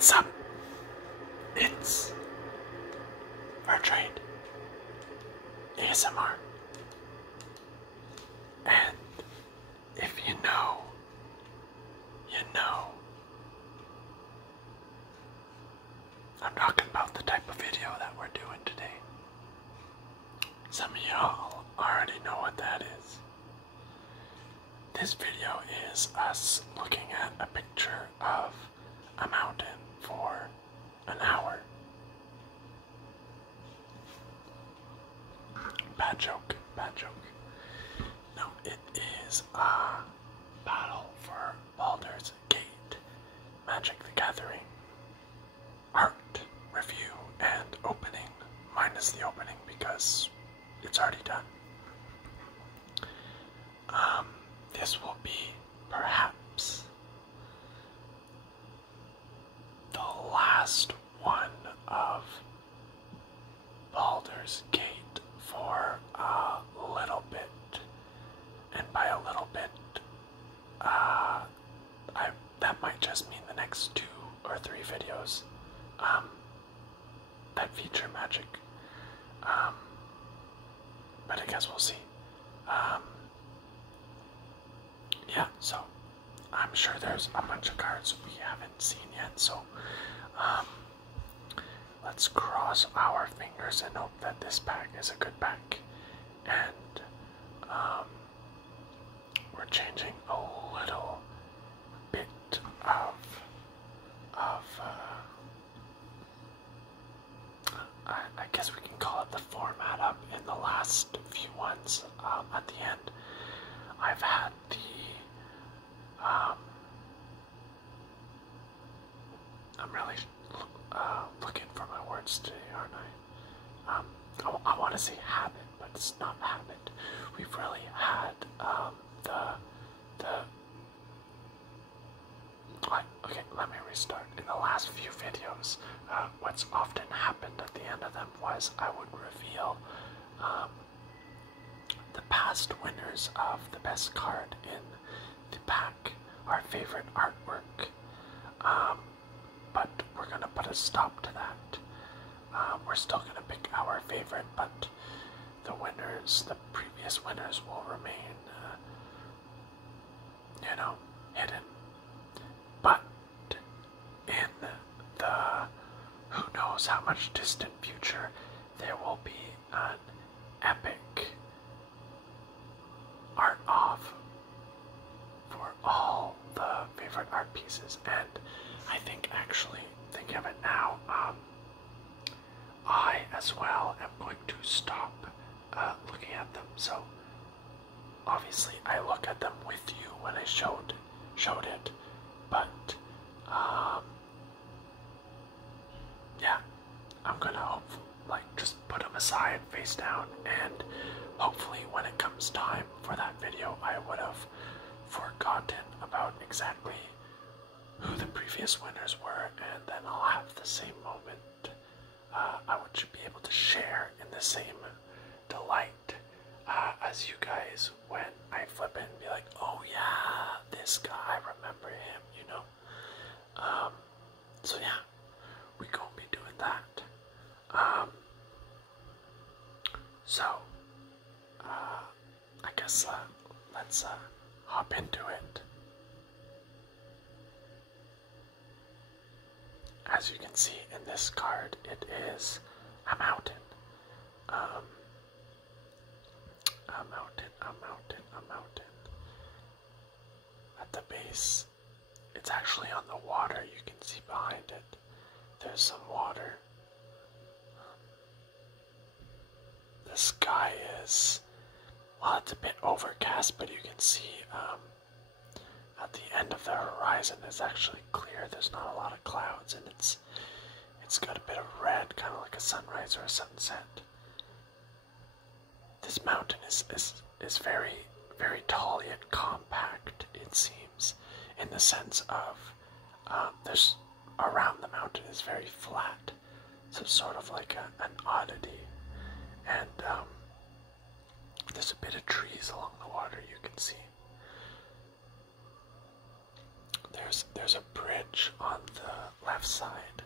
What's up? It's Trade ASMR. And if you know, you know. I'm talking about the type of video that we're doing today. Some of y'all already know what that is. This video is us looking at a picture of a mountain for an hour. Bad joke, bad joke. No, it is a battle for Baldur's Gate, Magic the Gathering, art, review, and opening, minus the opening because it's already done. This will be perhaps the last one of Baldur's Gate for a little bit, and by a little bit, that might just mean the next 2 or 3 videos that feature magic, but I guess we'll see. Yeah, so I'm sure there's a bunch of cards we haven't seen yet, so let's cross our fingers and hope that this pack is a good pack. And we're changing a little bit of I guess we can call it the format up in the last few ones. At the end, I've had the I'm really looking for my words today, aren't I? I want to say habit, but it's not habit. We've really had okay, let me restart. In the last few videos, what's often happened at the end of them was I would reveal the past winners of the best card in the pack, our favorite artwork, but we're going to put a stop to that. We're still going to pick our favorite, but the winners, the previous winners, will remain, hidden. But in the who knows how much distant future, there will be an epic art off for all the favorite art pieces. And I think, actually, thinking of it now, I as well am going to stop looking at them. So obviously I look at them with you when I showed it, but yeah, I'm gonna just put them aside face down, and hopefully when it comes time for that video I would have forgotten about exactly who the previous winners were, and then I'll have the same moment. I should be able to share in the same delight as you guys when I flip it and be like, oh yeah, this guy, I remember him, so yeah, we gonna be doing that. So I guess let's hop into it. As you can see in this card, it is a mountain. A mountain. At the base, it's actually on the water. You can see behind it, there's some water. The sky is, well, it's a bit overcast, but you can see at the end of the horizon is actually clear. There's not a lot of clouds, and it's got a bit of red, kind of like a sunrise or a sunset. This mountain is very, very tall yet compact, it seems, in the sense of there's around the mountain is very flat, so sort of like an oddity. And there's a bit of trees along the water, you can see. there's a bridge on the left side,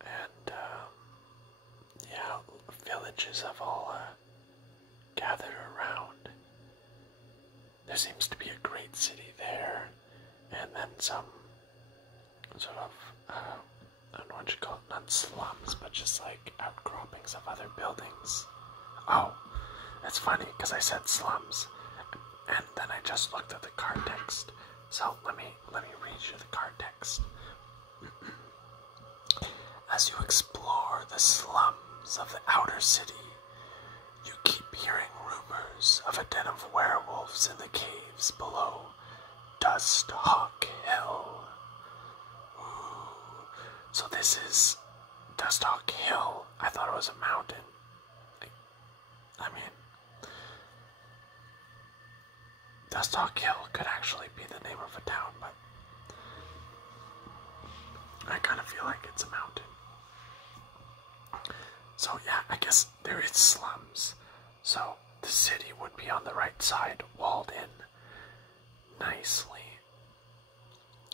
and yeah, villages have all gathered around. There seems to be a great city there, and then some sort of, I don't know what you call it, not slums, but just like outcroppings of other buildings. Oh, it's funny because I said slums, and then I just looked at the card text. So let me read you the card text. As you explore the slums of the outer city, you keep hearing rumors of a den of werewolves in the caves below Dust Hawk Hill. Ooh. So this is Dust Hawk Hill. I thought it was a mountain. I mean, Dust Hawk Hill could actually be the name of a town, but I kind of feel like it's a mountain. So yeah, I guess there is slums. So the city would be on the right side, walled in nicely.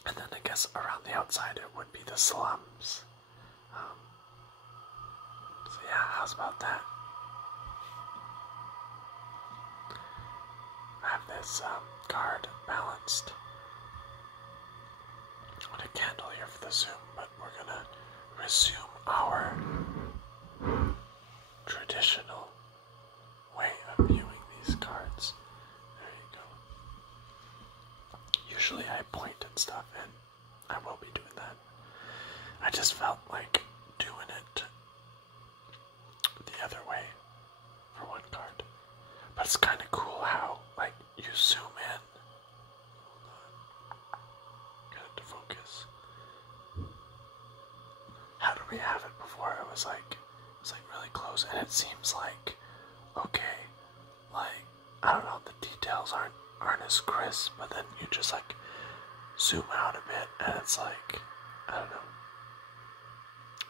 And then I guess around the outside it would be the slums. So yeah, how's about that? I have this card balanced on a candle here for the zoom, but we're gonna resume our traditional way of viewing these cards. There you go. Usually I point and stuff, and I will be doing that. I just felt like doing it the other way for one card. But it's kind of cool how, like, you zoom in. Hold on. Get it to focus. How did we have it before? It was like really close, and it seems like, okay, like, I don't know, the details aren't as crisp, but then you just like zoom out a bit, and it's like, I don't know,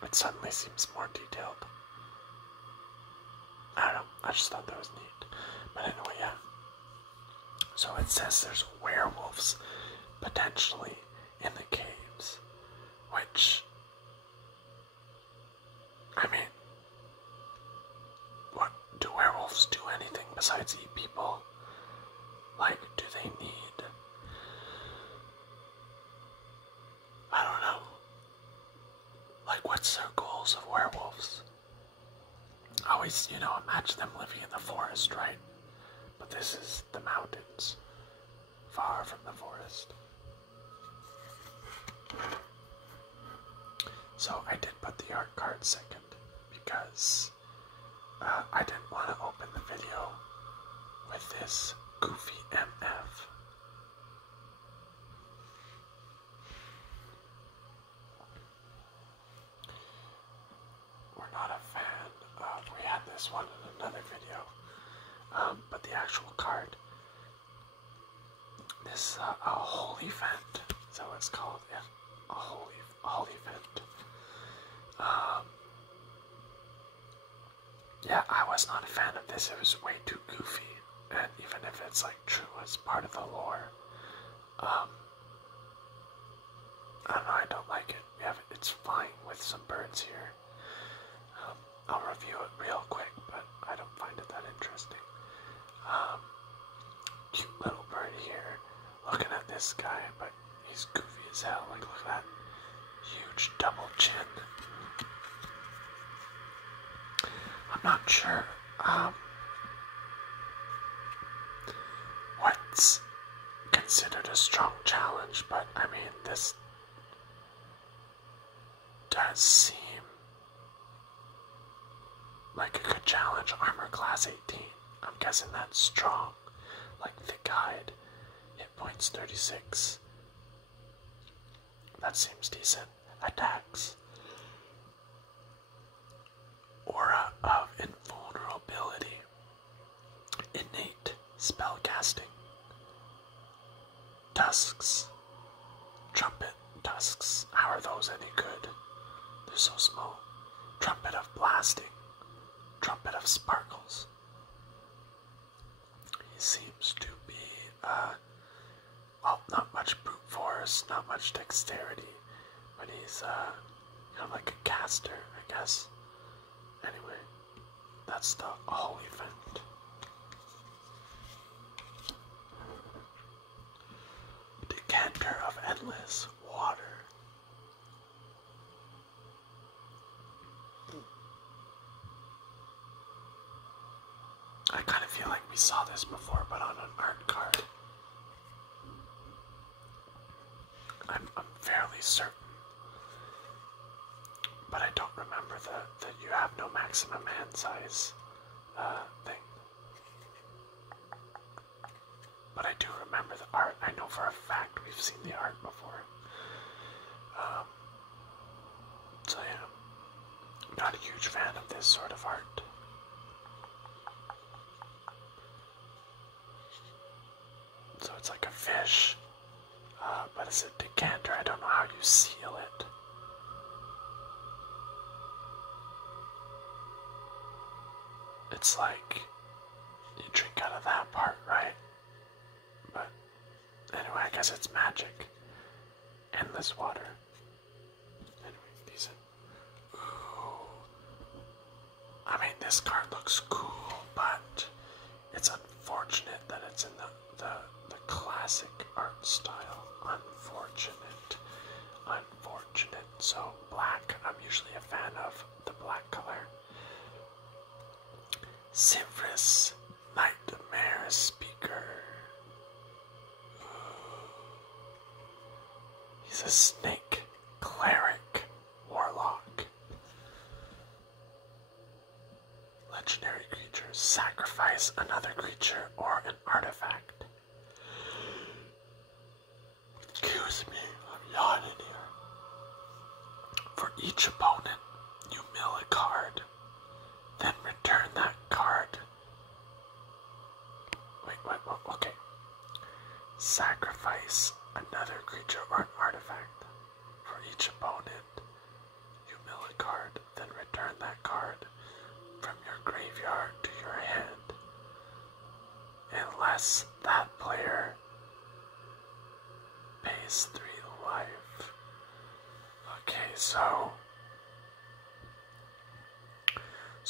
it suddenly seems more detailed. I don't know, I just thought that was neat. But anyway, yeah. So it says there's werewolves potentially in the caves, which, I mean, what, do werewolves do anything besides eat people? Like, do they need, I don't know, like, what's their goals of werewolves? I always, imagine them living in the forest, right? But this is the mountains, far from the forest. So I did put the art card second because I didn't want to open the video with this goofy MF. We're not a fan of, we had this one in another video, but the actual card, this a holy vent, is that what it's called? Yeah, a holy vent. Yeah, I was not a fan of this. It was way too goofy, and even if it's like true as part of the lore, I don't know, I don't like it. It's flying with some birds here. I'll review it real quick, but I don't find it that interesting. Cute little bird here, looking at this guy, but he's goofy as hell. Like, look at that huge double chin. I'm not sure what's considered a strong challenge, but I mean, this does seem like it could challenge armor class 18. I'm guessing that's strong. Like, thick hide, hit points 36. That seems decent. Attacks. Aura of invulnerability. Innate spellcasting. Tusks. Trumpet tusks. How are those any good? They're so small. Trumpet of blasting. Trumpet of sparkles. He seems to be well, not much brute force, not much dexterity, but he's kind of like a caster, I guess. Anyway, that's the whole event. Decanter of endless water. I kind of feel like we saw this before, but on an art card. I'm fairly certain. But I don't remember that you have no maximum hand size thing. But I do remember the art. I know for a fact we've seen the art before. So yeah, I'm not a huge fan of this sort of art. So it's like a fish, but it's a decanter. I don't know how you seal it. It's like you drink out of that part, right? But anyway, I guess it's magic. Endless water. Anyway, decent. Ooh. I mean, this card looks cool, but it's unfortunate that it's in the classic art style. Unfortunate. So black, I'm usually a fan of the black color. Sivris, Nightmare Speaker. He's a snake, cleric, warlock. Legendary creatures. Sacrifice another creature or an artifact. Excuse me, I'm yawning here. For each opponent, you mill a card. Then return that card. Wait, okay. Sacrifice another creature or an artifact. For each opponent, you mill a card, then return that card from your graveyard to your hand. Unless that player pays 3 life. Okay, so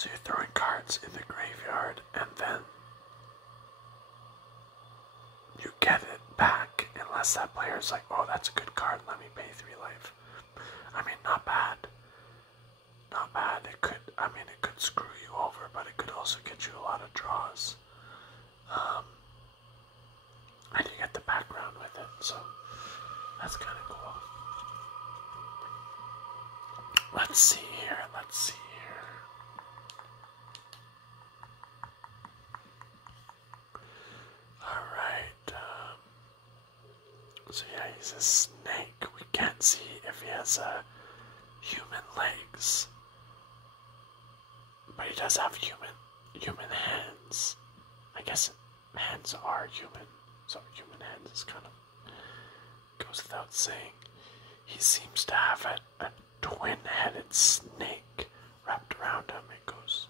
you're throwing cards in the graveyard and then you get it back unless that player's like, oh, that's a good card, let me pay 3 life. I mean, not bad. Not bad. It could screw you over, but it could also get you a lot of draws. And you get the background with it, so that's kind of cool. Let's see here. Alright, so yeah, he's a snake. We can't see if he has human legs, but he does have human hands. I guess hands are human, so human hands is kind of goes without saying. He seems to have a twin-headed snake wrapped around him. It goes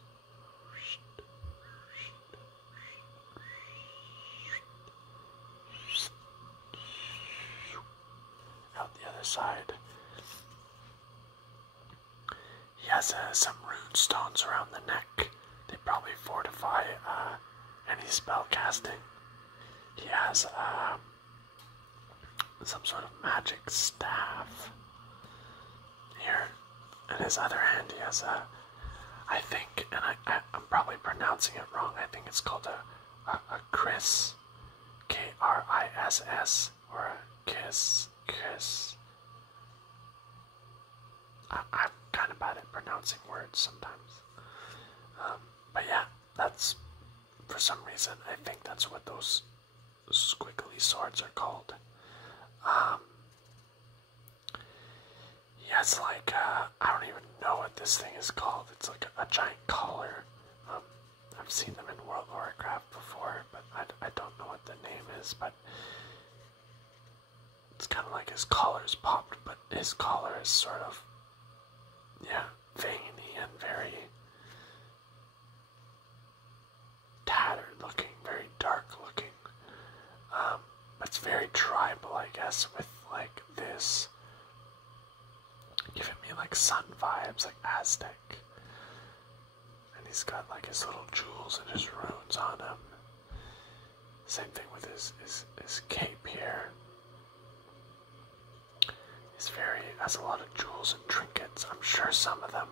out the other side. He has some rune stones around the neck. They probably fortify any spell casting. He has some sort of magic staff here. In his other hand he has I think, and I'm probably pronouncing it wrong, I think it's called a Kriss, Kriss, or a Kiss. I'm kind of bad at pronouncing words sometimes. But yeah, that's, for some reason, I think that's what those squiggly swords are called. He has like, I don't even know what this thing is called. It's like a giant collar. I've seen them in World of Warcraft before, but I don't know what the name is, but it's kind of like his collar's popped, but his collar is sort of, yeah, veiny and very tattered looking, very dark looking. But it's very tribal. I guess, with like this giving me like sun vibes, like Aztec. And he's got like his little jewels and his runes on him. Same thing with his cape here. Has a lot of jewels and trinkets. I'm sure some of them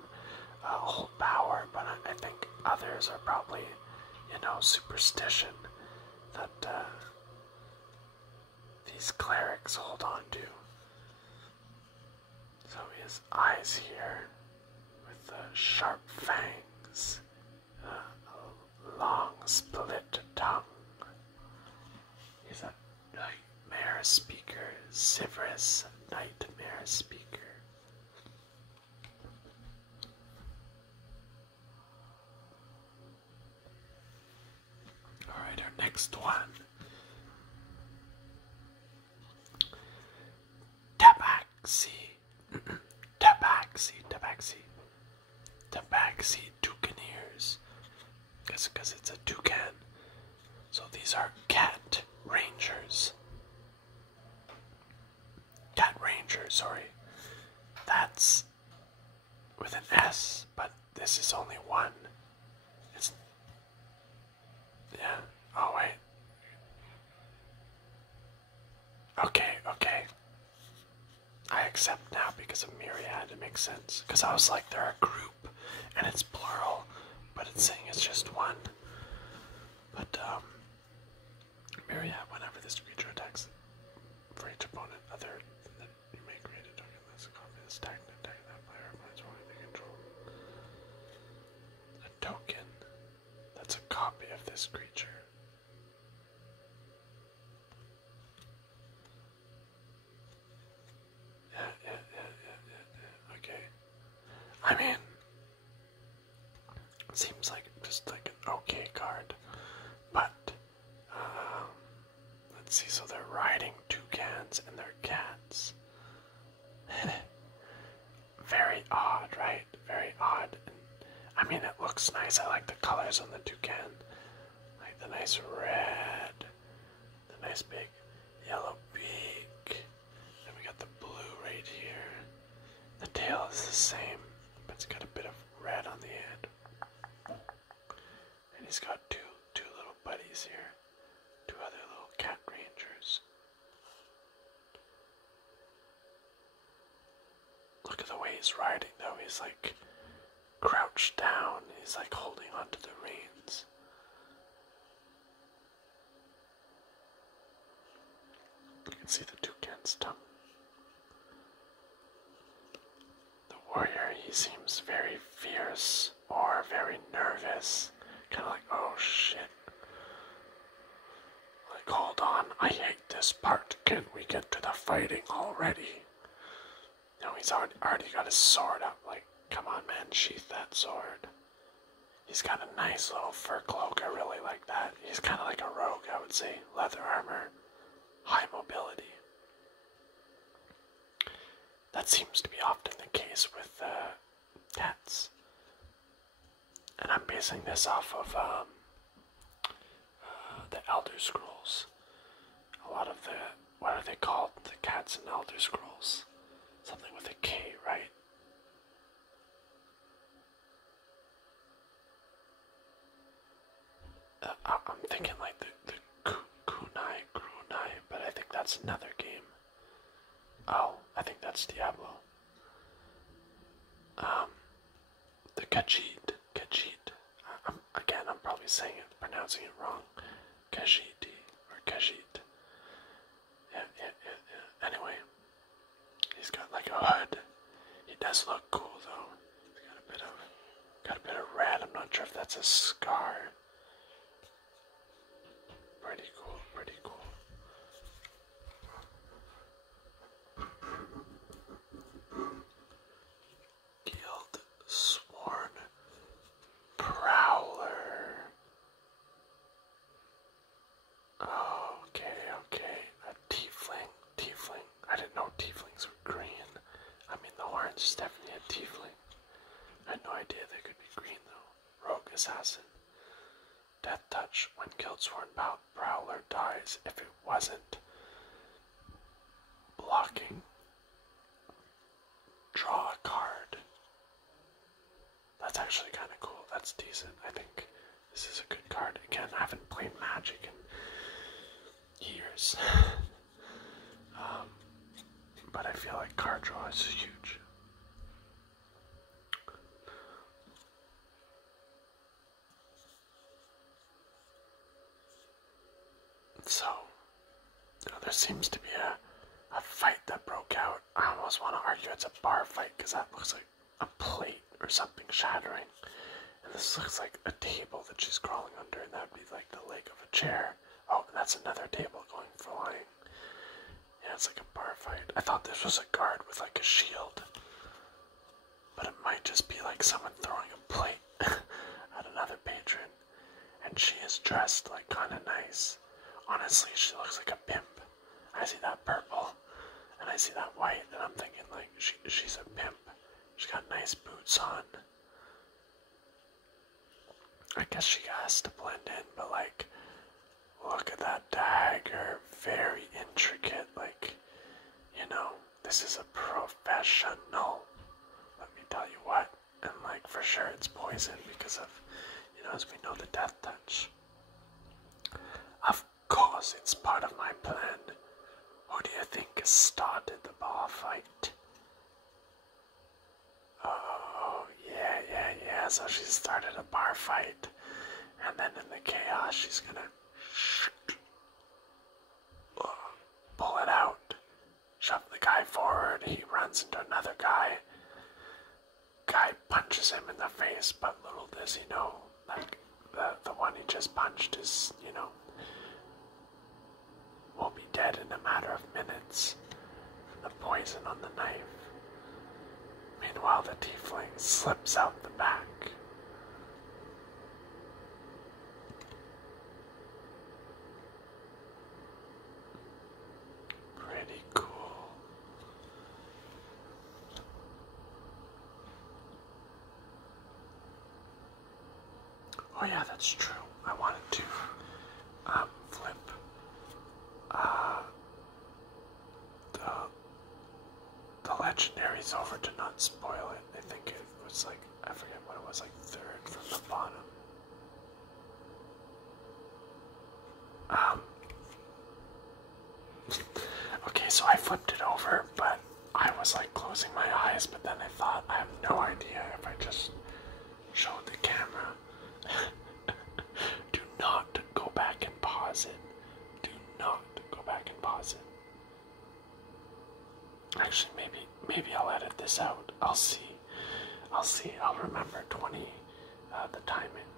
hold power, but I think others are probably, superstition that these clerics hold on to. So he has eyes here with sharp fangs, a long split tongue. He's a nightmare speaker, Sivrus, nightmare speaker. Alright, our next one. Tabaxi toucaneers. That's because it's a toucan. So these are cat rangers. Cat ranger, sorry. That's with an S, but this is only one. It's, yeah. Oh wait. Okay. I accept now because of myriad. It makes sense. Because I was like, they're a group, and it's plural, but it's saying it's just one. But myriad, whenever this creature attacks for each opponent, other than you may create a token that's a copy of the stack and attack that player opponent's one they control. A token that's a copy of this creature. Okay. I mean, it seems like just like an okay card, but let's see. So they're riding toucans and they're cats. Very odd, right? Very odd. And, I mean, it looks nice. I like the colors on the toucan, like the nice red, the nice big yellow beak. Then we got the blue right here. The tail is the same, but it's got a bit of red on the end. And he's got two little buddies here. Two other little cat rangers. Look at the way he's riding though. He's like crouched down. He's like holding onto the reins. You can see the toucan's tongue. Warrior, he seems very fierce or very nervous. Kind of like, oh shit. Like, hold on, I hate this part. Can we get to the fighting already? No, he's already got his sword up. Like, come on, man, sheath that sword. He's got a nice little fur cloak. I really like that. He's kind of like a rogue, I would say. Leather armor, high mobility. That seems to be often the case with cats. And I'm basing this off of the Elder Scrolls. A lot of what are they called? The cats in Elder Scrolls. Something with a K, right? I'm thinking like the Kunai, but I think that's another game. Oh, I think that's Diablo. The Khajiit. I'm probably pronouncing it wrong. Khajiiti or Khajiit. Yeah. Anyway, he's got like a hood. He does look cool though. He's got a bit of red. I'm not sure if that's a scar. Pretty cool. Sworn Prowler. Okay. A tiefling. I didn't know tieflings were green. I mean, the orange is definitely a tiefling. I had no idea they could be green though. Rogue assassin. Death touch. When killed, Sworn Prowler dies. If it wasn't years. But I feel like card draw is huge. So, there seems to be a fight that broke out. I almost want to argue it's a bar fight because that looks like a plate or something shattering. And this looks like a table that she's crawling under, and that would be like the leg of a chair. Oh, and that's another table going flying. Yeah, it's like a bar fight. I thought this was a guard with like a shield. But it might just be like someone throwing a plate at another patron. And she is dressed like kind of nice. Honestly, she looks like a pimp. I see that purple, and I see that white, and I'm thinking like she's a pimp. She's got nice boots on. I guess she has to blend in, but like, look at that dagger. Very intricate, like, you know, this is a professional. Let me tell you what. And like, for sure it's poison because of, you know, as we know, the death touch. Of course, it's part of my plan. Who do you think started the bar fight? Oh, yeah. So she started a bar fight. And then in the chaos, she's gonna pull it out. Shove the guy forward. He runs into another guy. Guy punches him in the face, but little does he know, like, the one he just punched is, you know, will be dead in a matter of minutes from the poison on the knife. Meanwhile, the tiefling slips out the back. Pretty cool. Oh yeah, that's true. I wanted to flip the legendaries over to not spoil it. I think it was like, I forget what it was, like third from the bottom. Okay, so I flipped it over, but I was like closing my eyes, but then I thought, I have no idea if I just showed the camera. Do not go back and pause it. Do not go back and pause it. Actually, maybe I'll edit this out. I'll see. I'll remember 20, the timing.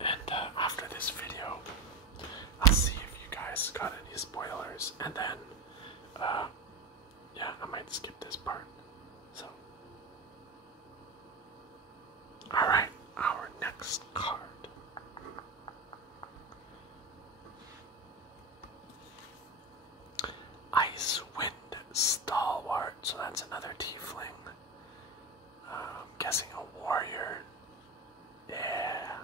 And after this video, I'll see if you guys got any spoilers. And then, yeah, I might skip this part. So, alright, our next card. Icewind Stalwart, so that's another tiefling. Guessing a warrior. Yeah.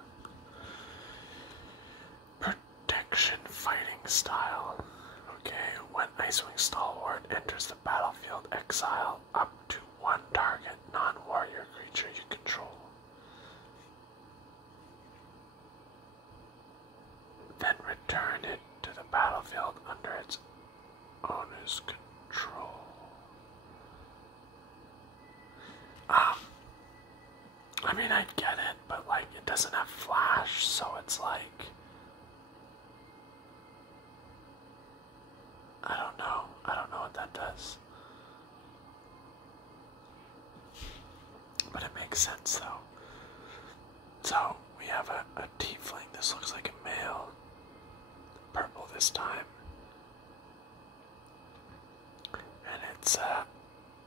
Protection fighting style. Okay, when Icewind Stalwart enters the battlefield, exile up to one target non-warrior creature you control. Then return it to the battlefield under its owner's control. I mean, I get it, but like, it doesn't have flash, so it's like, I don't know what that does. But it makes sense though. So, we have a tiefling. This looks like a male. Purple this time. And it's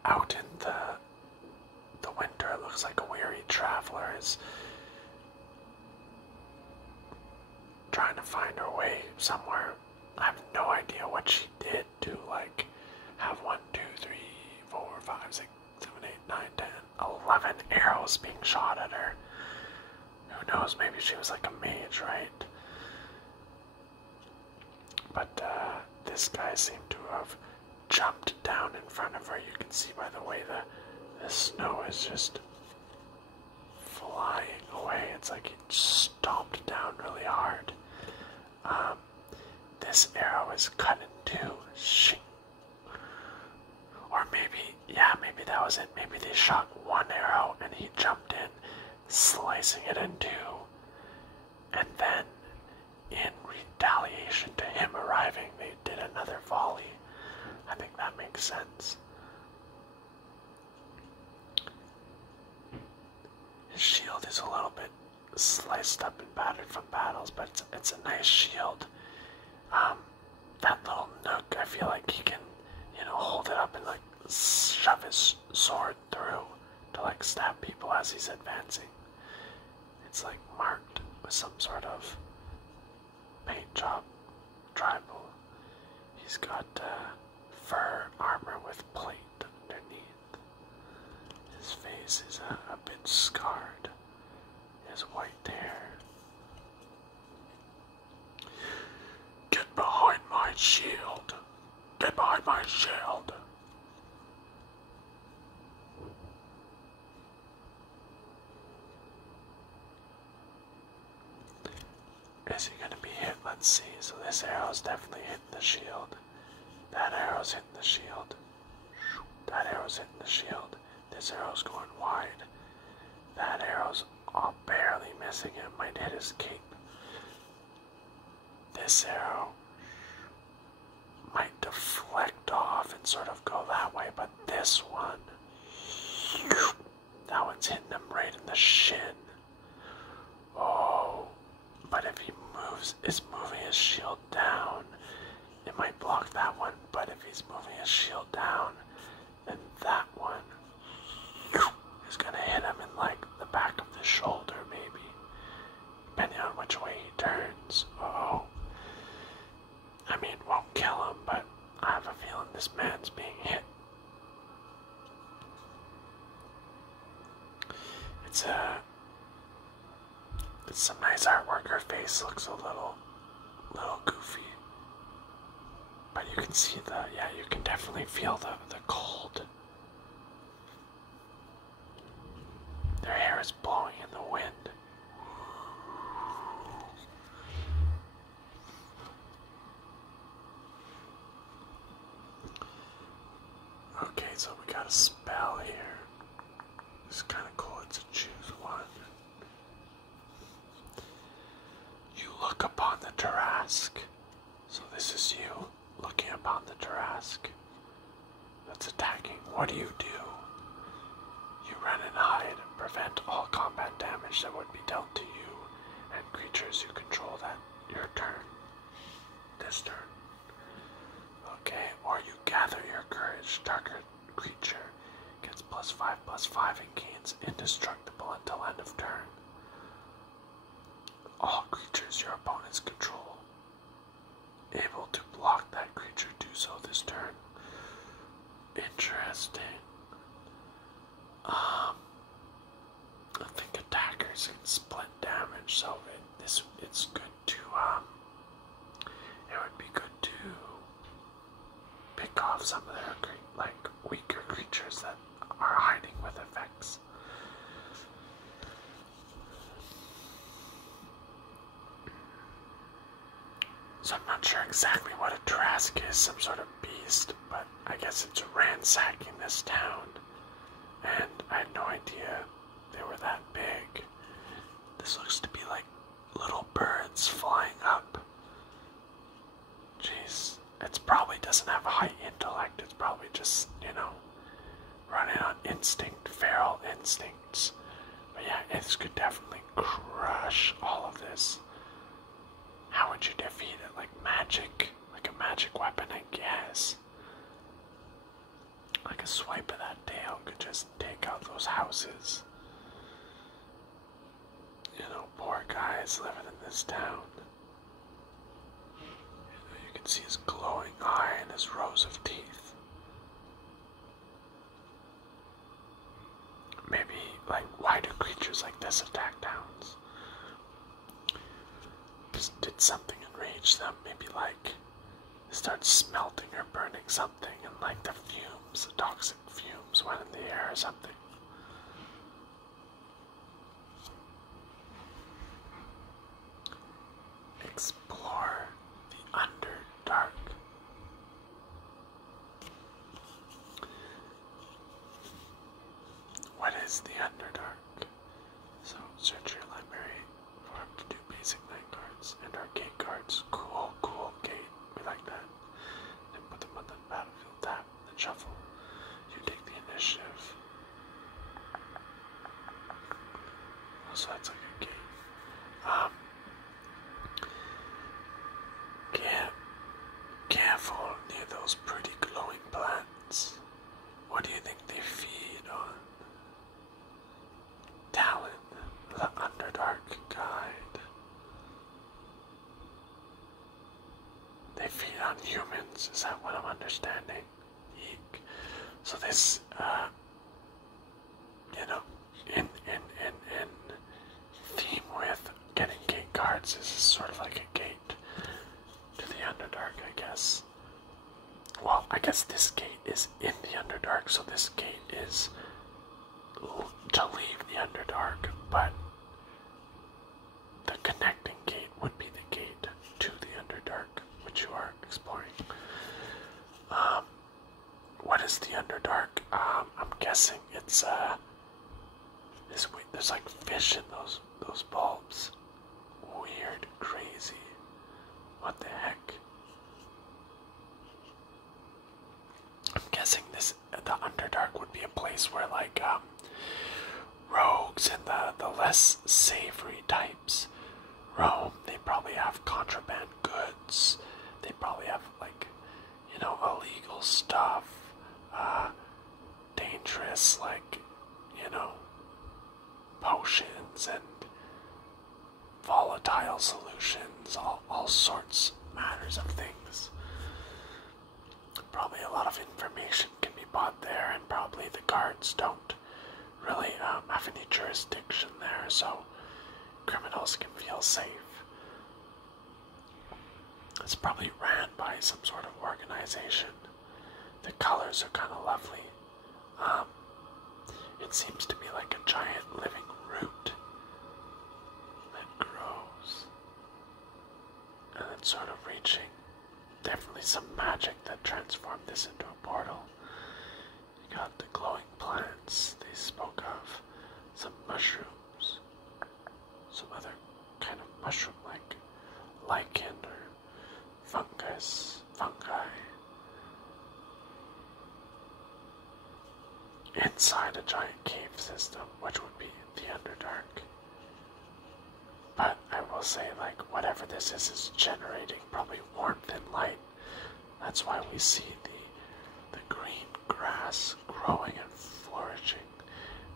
out in the winter. It looks like a weary traveler is trying to find her way somewhere. I have no idea what she did to like have 1, 2, 3, 4, 5, 6, 7, 8, 9, 10, 11 arrows being shot at her. Who knows, maybe she was like a mage, right? But this guy seemed to have jumped down in front of her. You can see by the way the snow is just flying away. It's like it stomped down really hard. this arrow is cut in two. Or maybe, yeah, maybe that was it. Maybe they shot one arrow and he jumped in, slicing it in two. And then, in retaliation to him arriving, they did another volley. I think that makes sense. His shield is a little bit sliced up and battered from battles, but it's a nice shield. That little nook, I feel like he can, hold it up and like shove his sword through to like stab people as he's advancing. It's like marked with some sort of paint job, tribal. He's got fur armor with plate underneath. His face is a bit scarred. He has white hair. Get behind my shield! Get behind my shield! Is he gonna be hit? Let's see. So this arrow's definitely hitting the shield. That arrow's hitting the shield. That arrow's hitting the shield. This arrow's going wide. That arrow's barely missing him. Might hit his cape. This arrow might deflect off and sort of go that way, but this one, that one's hitting him right in the shin. Oh, but if he is moving his shield down, it might block that one, but if he's moving his shield down, then that one is gonna hit him in like the back of the shoulder, maybe, depending on which way he turns. Oh, I mean, it won't kill him, but I have a feeling this man's being hit. It's some nice artwork. Her face looks a little goofy, but you can see you can definitely feel the cold. Their hair is blowing in the wind. Okay, so we got a spell here. It's kind of cool. It's a choose one. You look upon the Tarrasque. So this is you looking upon the Tarrasque that's attacking. What do? You run and hide and prevent all combat damage that would be dealt to you and creatures you control that your turn. This turn. Okay, or you gather your courage. Target creature gets +5/+5 and gains indestructible until end of turn. All creatures your opponents control able to block that creature do so this turn. Interesting. I think attackers can split damage, so it's good to it would be good to pick off some of their weaker creatures that are hiding with effects. So I'm not sure exactly what a Tarrasque is, some sort of beast, but I guess it's ransacking this town. And I had no idea they were that big. This looks to be like little birds flying up. Jeez, it probably doesn't have a high intellect. It's probably just, running on instinct, feral instincts. But yeah, this could definitely crush all of this. How would you defeat it? Like magic? Like a magic weapon, I guess. Like a swipe of that tail could just take out those houses. Poor guys living in this town. You can see his glowing eye and his rows of teeth. Maybe, why do creatures like this attack towns? Just did something enrage them. Maybe, they start smelting or burning something, and, the fumes, the toxic fumes went in the air or something. Explore the is the Underdark. So search your library for up to 2 basic land cards and our gate cards. Cool, cool gate. We like that. Then put them on the battlefield tap, then shuffle. You take the initiative. Oh, so that's like a gate. Careful near those pretty glowing plants. What do you think they feed on? Talon, the Underdark guide. They feed on humans, is that what I'm understanding? Eek. So this, in theme with getting gate cards, this is sort of like a gate to the Underdark, I guess. Well, I guess this gate is in the Underdark, so this gate is to leave the Underdark, but the connecting gate would be the gate to the Underdark, which you are exploring. What is the Underdark? I'm guessing it's there's like fish in those bulbs. Weird, crazy. What the heck? I'm guessing the Underdark would be a place where like rogues and the less savory types roam. They probably have contraband goods. They probably have like, illegal stuff, dangerous like, potions and volatile solutions, all sorts matters of things. Probably a lot of information can be bought there, and probably the guards don't really have any jurisdiction there, so criminals can feel safe. It's probably ran by some sort of organization. The colors are kind of lovely. It seems to be like a giant living root that grows, and it's sort of reaching. Definitely some magic that transformed this into a portal. You got the glowing plants they spoke of, some mushrooms, some other kind of mushroom like lichen or fungi. Inside a giant cave system, which would be the Underdark. But I will say, like, whatever this is generating probably warmth and light. That's why we see the green grass growing and flourishing.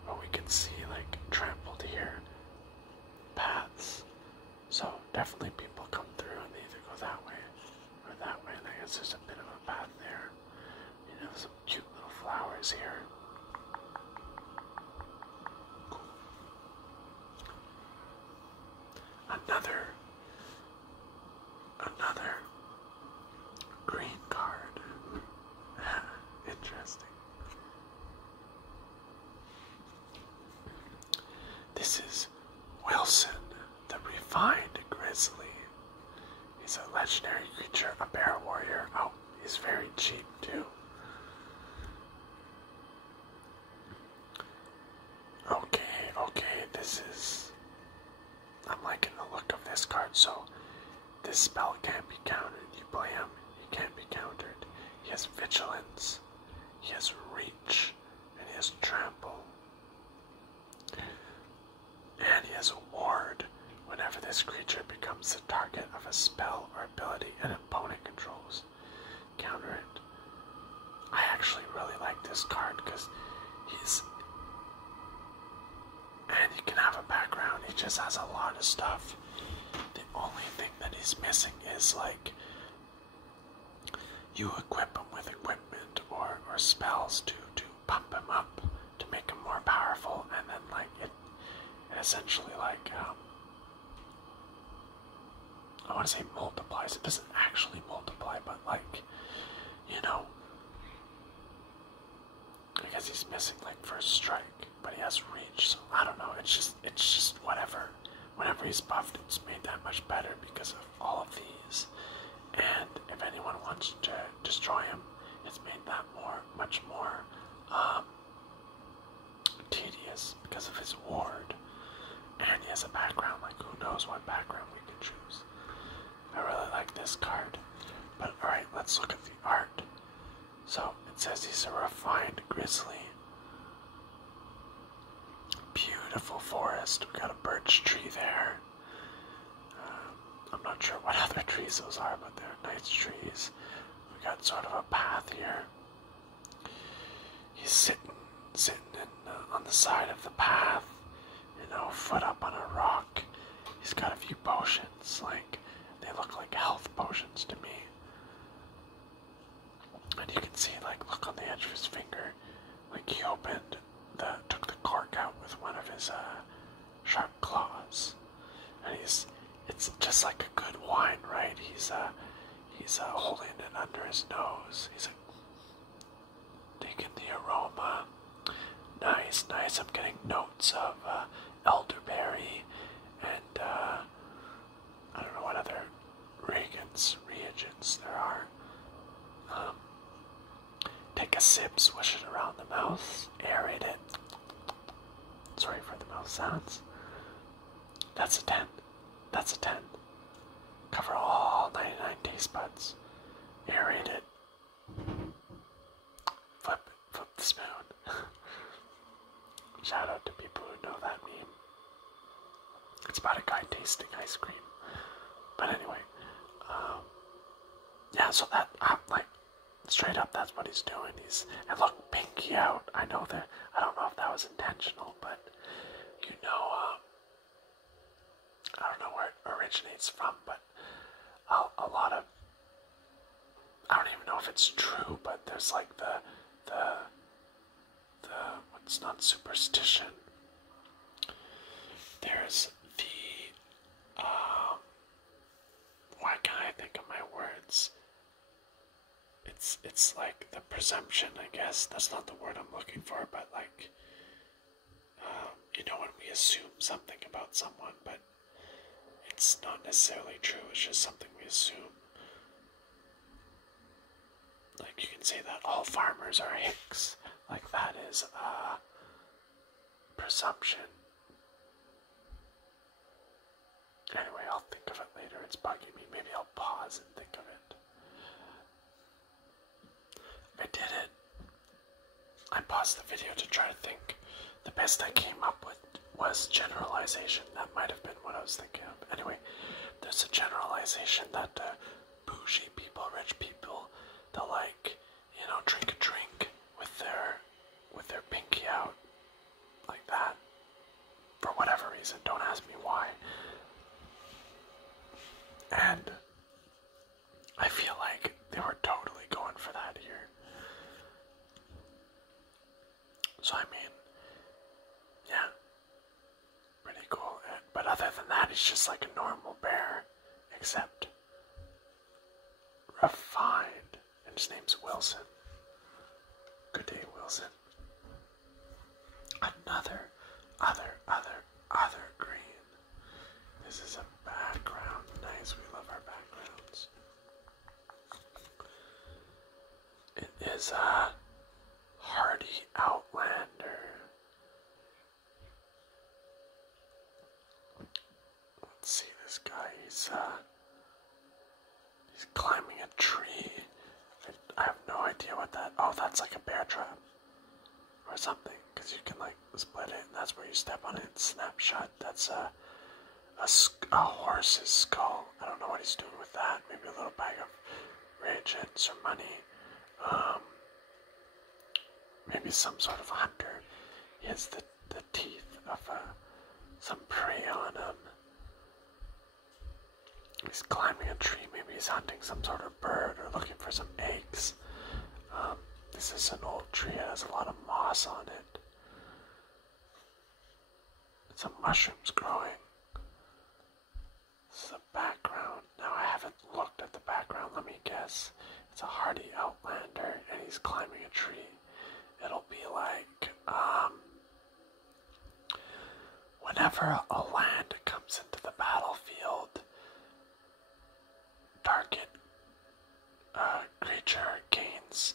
But we can see, like, trampled here paths. So definitely people come through and they either go that way or that way. And I guess there's a bit of a path there. Some cute little flowers here. Another green card. Interesting. This is Wilson, the refined grizzly. He's a legendary creature, a bear warrior. Oh, he's very cheap too. Okay, this is... I'm liking the look of this card. So this spell can't be countered. You play him, he can't be countered. He has vigilance, he has reach, and he has trample. And he has a ward. Whenever this creature becomes the target of a spell or ability an opponent controls, counter it. I actually really like this card because he's... And he can have a background, he just has a lot of stuff. The only thing that he's missing is like, you equip him with equipment or spells to pump him up, to make him more powerful, and then like it essentially like, I want to say multiplies. It doesn't actually multiply, but like, I guess he's missing like first strike, but he has reach, so I don't know, it's just whatever. Whenever he's buffed, it's made that much better because of all of these. And if anyone wants to destroy him, it's made that much more tedious this card. But alright, let's look at the art. So it says he's a refined grizzly. Beautiful forest. We got a birch tree there. I'm not sure what other trees those are, but they're nice trees. We got sort of a path here. He's sitting on the side of the path, foot up on a rock. He's got a few potions, like they look like health potions to me. And you can see, like, look on the edge of his finger, like he took the cork out with one of his sharp claws. And it's just like a good wine, right? He's holding it under his nose. He's taking the aroma. Nice. I'm getting notes of elderberry and I don't know what other reagents there are. Take a sip, swish it around the mouth, aerate it. Sorry for the mouth sounds. That's a 10. Cover all 99 taste buds. Aerate it. Flip the spoon. Shout out to people who know that meme. It's about a guy tasting ice cream. But anyway, yeah, so that, like, straight up, that's what he's doing. And look, pinky out. I don't know if that was intentional, but, I don't know where it originates from, but a lot of, I don't even know if it's true, but there's like the what's not superstition. There's the, why can't I think of my words? It's like the presumption, I guess. That's not the word I'm looking for, but like, when we assume something about someone, but it's not necessarily true, it's just something we assume. Like, you can say that all farmers are hicks. Like, that is a presumption. Anyway, I'll think of it later. It's bugging me. Maybe I'll pause and think of it. I did it. I paused the video to try to think. The best I came up with was generalization. That might have been what I was thinking of. Anyway, there's a generalization that bougie people, rich people, they'll like, drink a drink with their pinky out, like that, for whatever reason. Don't ask me why. And I feel like they were totally going for that here. So I mean, yeah, pretty cool. But other than that, he's just like a normal bear, except refined. And his name's Wilson. Good day, Wilson. Another green. This is a background. Nice, we love our backgrounds. It is a hardy outlander. Let's see this guy. He's climbing a tree. I have no idea what that. Oh, that's like a bear trap or something, because you can like split it, and that's where you step on it and snap shut. That's a horse's skull. I don't know what he's doing with that. Maybe a little bag of reagents or money. Maybe some sort of hunter. He has the teeth of some prey on him. He's climbing a tree. Maybe he's hunting some sort of bird or looking for some eggs. This is an old tree. It has a lot of moss on it. Some mushrooms growing. This is the background. Now I haven't looked at the background. Let me guess. It's a hardy outlander and he's climbing a tree. It'll be like, whenever a land comes into the battlefield, target creature gains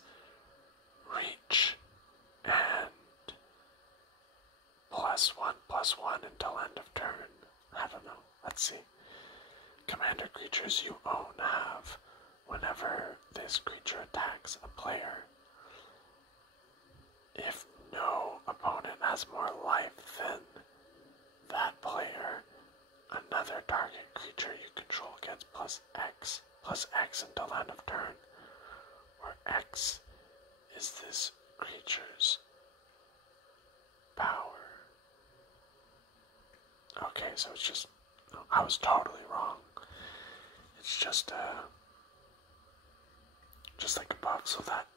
reach and +1/+1 until end of turn. I don't know. Let's see. Commander creatures you own have this creature attacks a player, if no opponent has more life than that player, another target creature you control gets plus X until end of turn, where X is this creature's power. Okay, so it's just, I was totally wrong. It's just like above, so that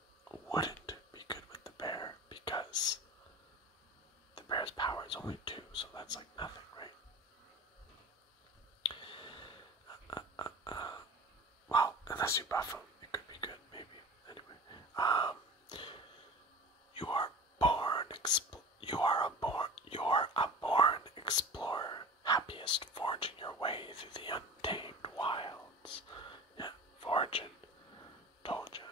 wouldn't be good with the bear, because the bear's power is only 2, so that's like nothing, right? Well, unless you buff him, it could be good, maybe. Anyway, you are a born explorer, happiest forging your way through the untamed wilds. Yeah, forging. Told ya.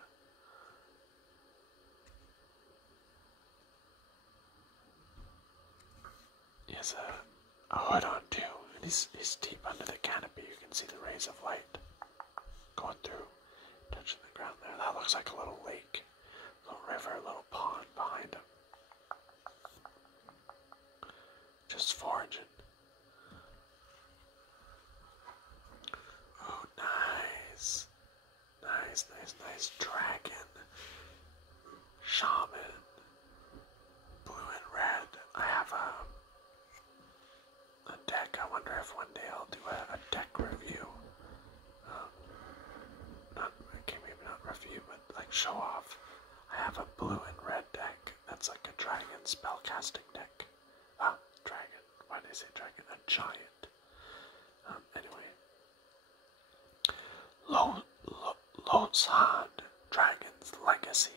He has a hood on too, and he's deep under the canopy. You can see the rays of light going through, touching the ground there. That looks like a little lake, little river, little pond behind him. Just foraging. Oh, nice. Nice dragon. Shaman. Blue and red. I have a deck. I wonder if one day I'll do a deck review. Maybe not review, but like show off. I have a blue and red deck that's like a dragon spellcasting deck. Dragon. Why did I say dragon? A giant. Anyway. Lozan Dragon's Legacy.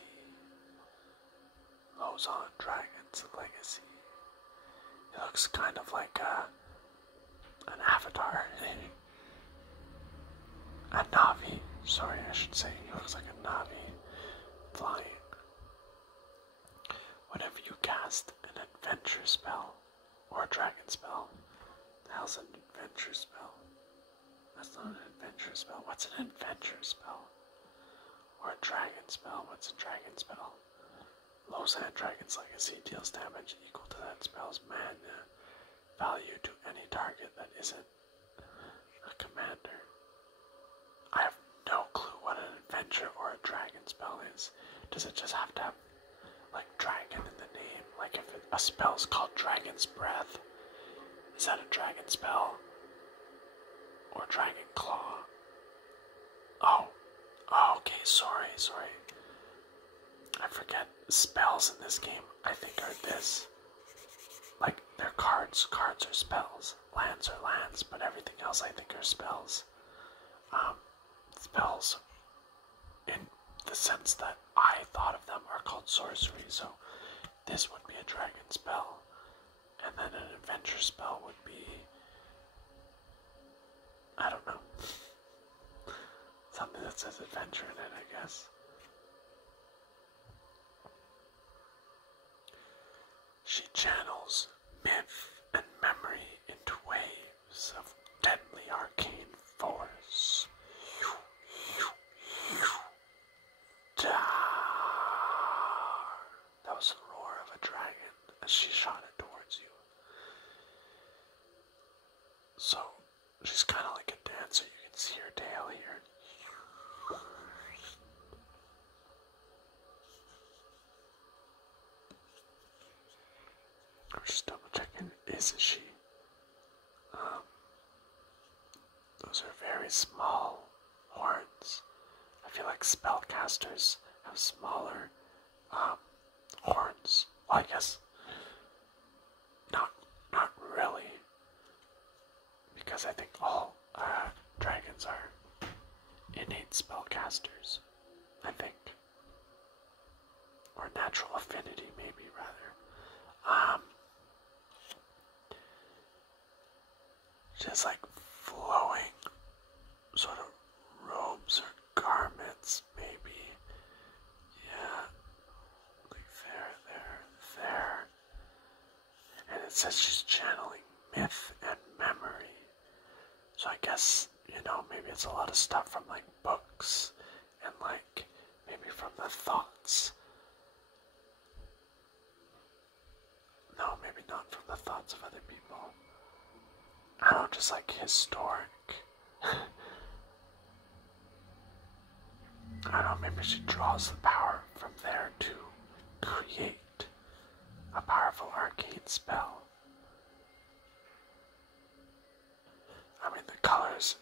Lozan Dragon's Legacy. It looks kind of like an avatar. A Navi. Sorry, I should say. He looks like a Navi flying. Whenever you cast an adventure spell or a dragon spell, the hell's an adventure spell? That's not an adventure spell. What's an adventure spell? Or a dragon spell? What's a dragon spell? Lozan Dragon's Legacy deals damage equal to that spell's mana value to any target that isn't a commander. I have no clue what an adventure or a dragon spell is. Does it just have to have, like, dragon in the name? Like, if a spell's called Dragon's Breath, is that a dragon spell? Or Dragon Claw? Oh, okay, sorry. I forget. Spells in this game, I think, are this. Like, they're cards. Cards are spells. Lands are lands, but everything else I think are spells. Spells, in the sense that I thought of them, are called sorcery, so this would be a dragon spell. And then an adventure spell would be, I don't know, something that says adventure in it, I guess. She channels myth and memory into waves of deadly arcane force. That was the roar of a dragon as she shot it towards you. So, she's kind of like a dancer. You can see her tail here. I'm just double checking. Is she? Those are very small horns. I feel like spellcasters have smaller horns. Well, I guess not really, because I think all dragons are innate spellcasters. I think, or natural affinity, maybe rather. Just like flowing sort of robes or garments, maybe. Yeah, like there. And it says she's channeling myth and memory. So I guess, maybe it's a lot of stuff from like books and like the thoughts. No, maybe not from the thoughts of other people. I don't know, just like historic. I don't know, maybe she draws the power from there to create a powerful arcane spell. I mean, the colors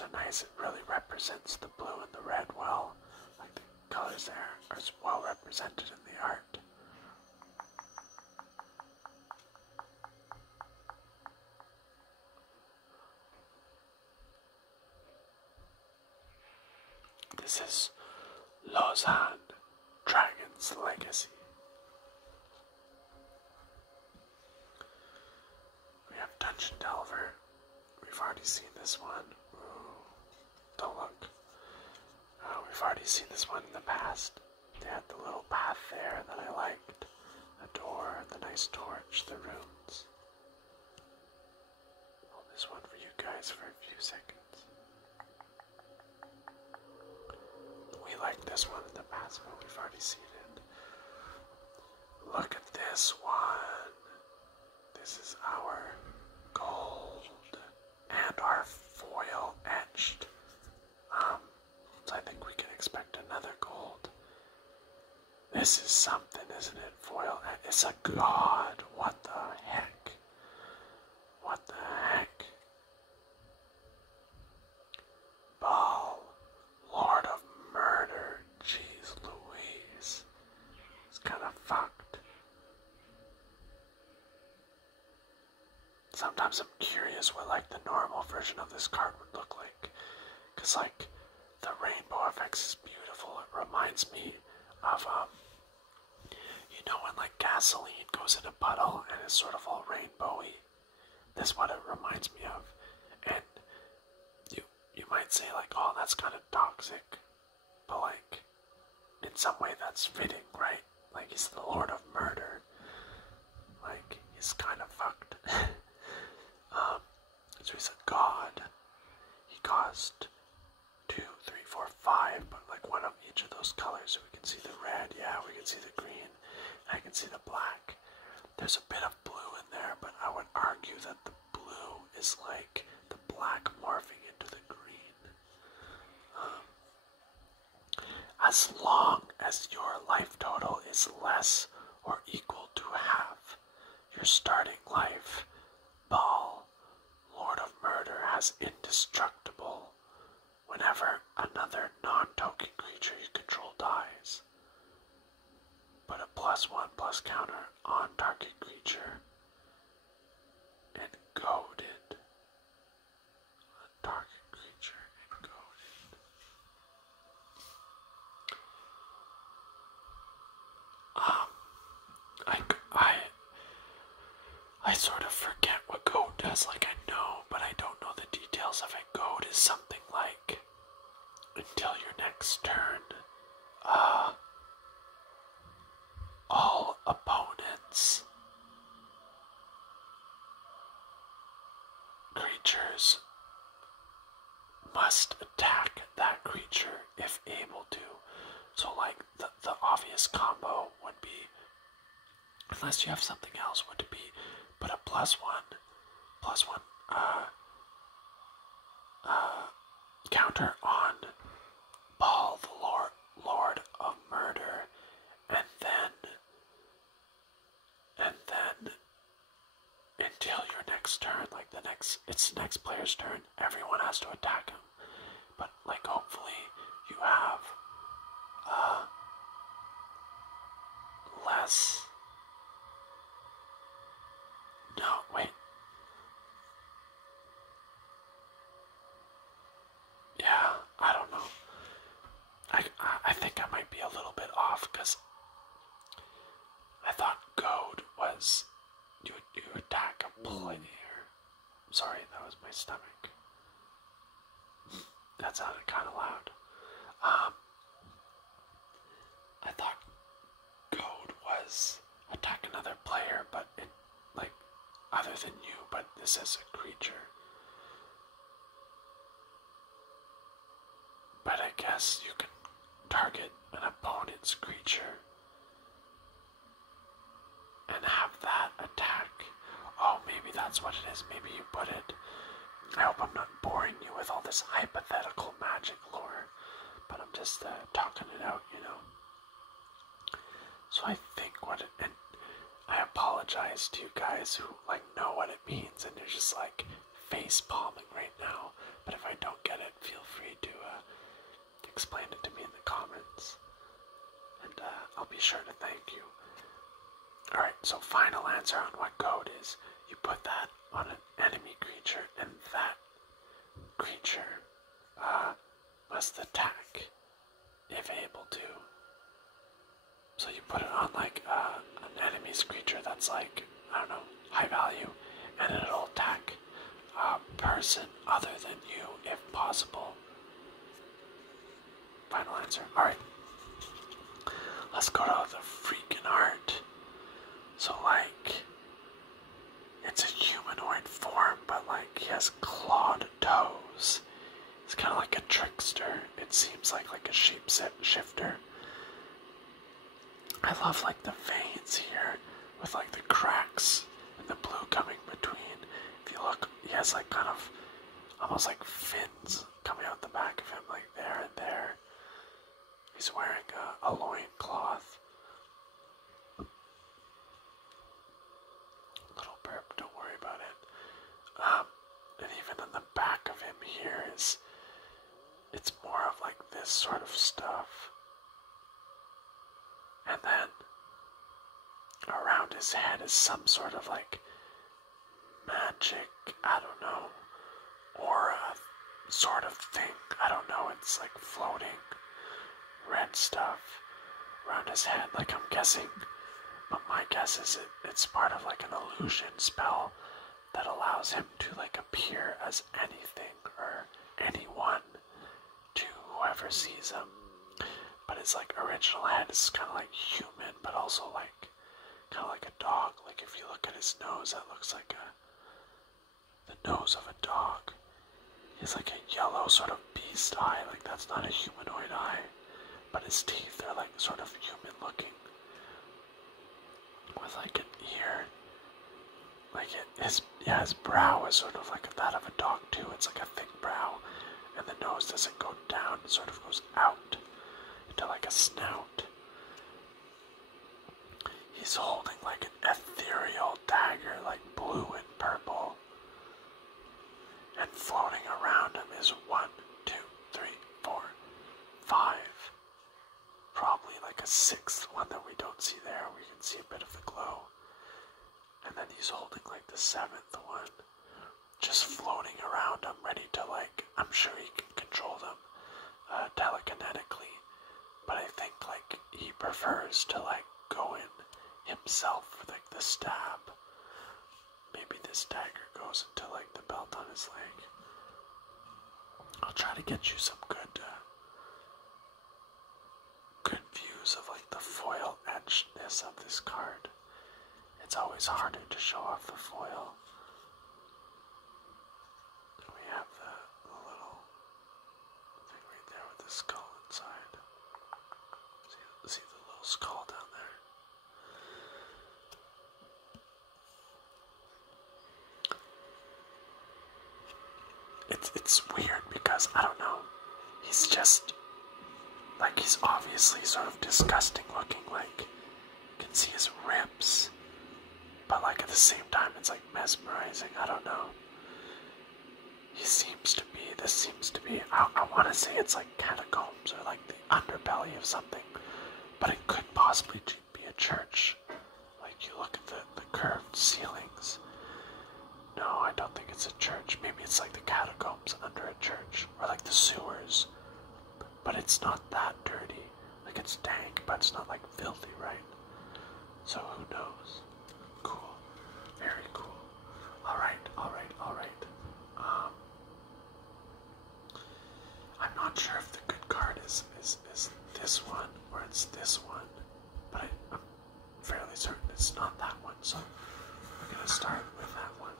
are nice. It really represents the blue and the red well. Like, the colors there are well represented in the art. This is Lausanne, Dragon's Legacy. We have Dungeon Delver. We've already seen this one. Ooh, don't look. We've already seen this one in the past. They had the little path there that I liked. The door, the nice torch, the runes. Hold this one for you guys for a few seconds. We liked this one in the past, but we've already seen it. Look at this one. This is our gold and our foil etched. So I think we can expect another gold. This is something, isn't it? Foil. It's a god. What the heck? What the heck? Baal, Lord of Murder. Jeez Louise. It's kind of fucked. Sometimes I'm curious what like the normal version of this card would look like. Cause like the rainbow effects is beautiful. It reminds me of you know when like gasoline goes in a puddle and it's sort of all rainbowy. That's what it reminds me of. And you might say like, oh, that's kind of toxic, but like in some way that's fitting, right? Like he's the Lord of Murder. Like he's kind of fucked. So he's a god. He cost 2, 3, 4, 5, but like one of each of those colors. So we can see the red, yeah, we can see the green, and I can see the black. There's a bit of blue in there, but I would argue that the blue is like the black morphing into the green. As long as your life total is less or equal to half your starting life, Baal, Lord of Murder, has indestructible whenever another non-token creature you control dies. Put a +1/+ counter on target creature and goaded. On target creature and goaded. I sort of forget what goad does. Like I know, but I don't know the details of it. Goad is something like until your next turn, all opponents' creatures must attack that creature if able to. So like the obvious combo would be, unless you have something else, would be put a +1/+1 counter on Baal, the Lord of Murder, and then until your next turn, like it's the next player's turn, everyone has to attack him. But like hopefully you have less. No, wait. Yeah, I don't know. I think I might be a little bit off because I thought goad was you attack a player. Sorry, that was my stomach. That sounded kind of loud. I thought goad was attack another player, but it like other than you, but this is a creature. But I guess you can target an opponent's creature and have that attack. Oh, maybe that's what it is. Maybe you put it. I hope I'm not boring you with all this hypothetical magic lore, but I'm just talking it out, you know. So I think and I apologize to you guys who like know what it means and you're just like face palming right now. But if I don't get it, feel free to explain it to me in the comments, and I'll be sure to thank you. Alright, so final answer on what goad is. You put that on an enemy creature, and that creature must attack if able to. So you put it on like an enemy's creature that's like, I don't know, high value, and it'll attack a person other than you if possible. Final answer. Alright. Let's go to the freaking art. So like, it's a humanoid form, but like he has clawed toes. He's kind of like a trickster. It seems like a shapeshifter. I love like the veins here with like the cracks and the blue coming between. If you look, he has like kind of almost like fins coming out the back of him, like there and there. He's wearing a loincloth. Little burp, don't worry about it. And even on the back of him here it's more of like this sort of stuff. And then around his head is some sort of like magic, I don't know, aura sort of thing. I don't know, it's like floating red stuff around his head, like I'm guessing, but my guess is it's part of like an illusion spell that allows him to like appear as anything or anyone to whoever sees him. But his like original head is kind of like human, but also like kind of like a dog. Like if you look at his nose, that looks like the nose of a dog. He has like a yellow sort of beast eye. Like that's not a humanoid eye, but his teeth are like sort of human looking, with like an ear. Like his brow is sort of like that of a dog too. It's like a thick brow, and the nose doesn't go down; it sort of goes out into like a snout. He's holding like an ethereal dagger, like blue and purple. And floating around him is 1, 2, 3, 4, 5. Probably like a 6th one that we don't see there. We can see a bit of the glow. And then he's holding like the 7th one. Just floating around him, ready to like, I'm sure he can control them telekinetically. But I think like he prefers to like go in himself with like the stab. Maybe this dagger goes into like the belt on his leg. I'll try to get you some good views of like the foil etchedness of this card. It's always harder to show off the foil. We have the little thing right there with the skull inside. See the little skull down there? It's weird because, I don't know, he's just, like, he's obviously sort of disgusting looking, like, you can see his ribs, but, like, at the same time, it's, like, mesmerizing, I don't know. This seems to be, I want to say it's, like, catacombs, or, like, the underbelly of something, but it could possibly be a church. Like, you look at the curved ceilings. No, I don't think it's a church. Maybe it's like the catacombs under a church, or like the sewers. But it's not that dirty. Like it's dank, but it's not like filthy, right? So who knows? Cool. Very cool. Alright. I'm not sure if the good card is this one, or it's this one. But I'm fairly certain it's not that one, so we're gonna start with that one.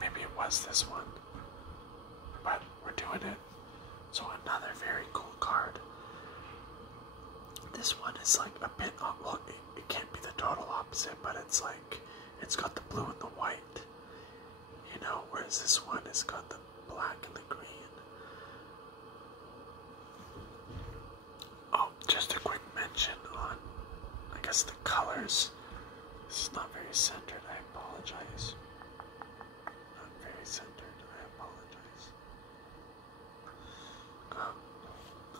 Maybe it was this one, but is like a bit, well, it can't be the total opposite, but it's like, it's got the blue and the white, you know, whereas this one has got the black and the green. Oh, just a quick mention on, I guess, the colors. This is not very centered, I apologize. Not very centered, I apologize.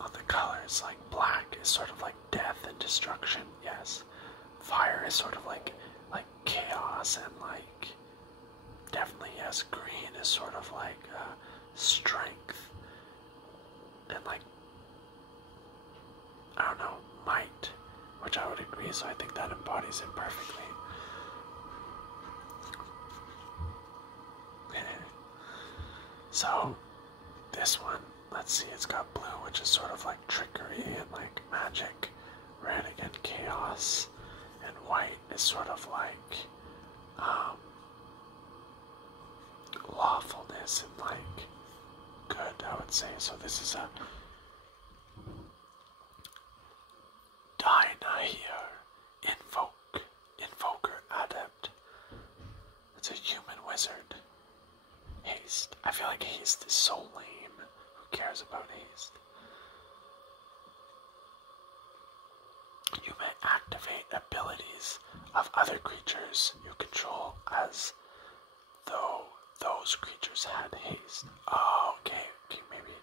On the colors, like black is sort of like death and destruction, yes. Fire is sort of like chaos and like, definitely yes. Green is sort of like strength and like, I don't know, might, which I would agree, so I think that embodies it perfectly. So, this one, let's see, it's got blue, which is sort of like trickery and like magic. Red again, chaos. And white is sort of like lawfulness and like good, I would say. So this is a Dynahir, Invoker Adept. It's a human wizard. Haste. I feel like haste is so lame. Who cares about haste? You may activate abilities of other creatures you control as though those creatures had haste. Oh, okay, maybe.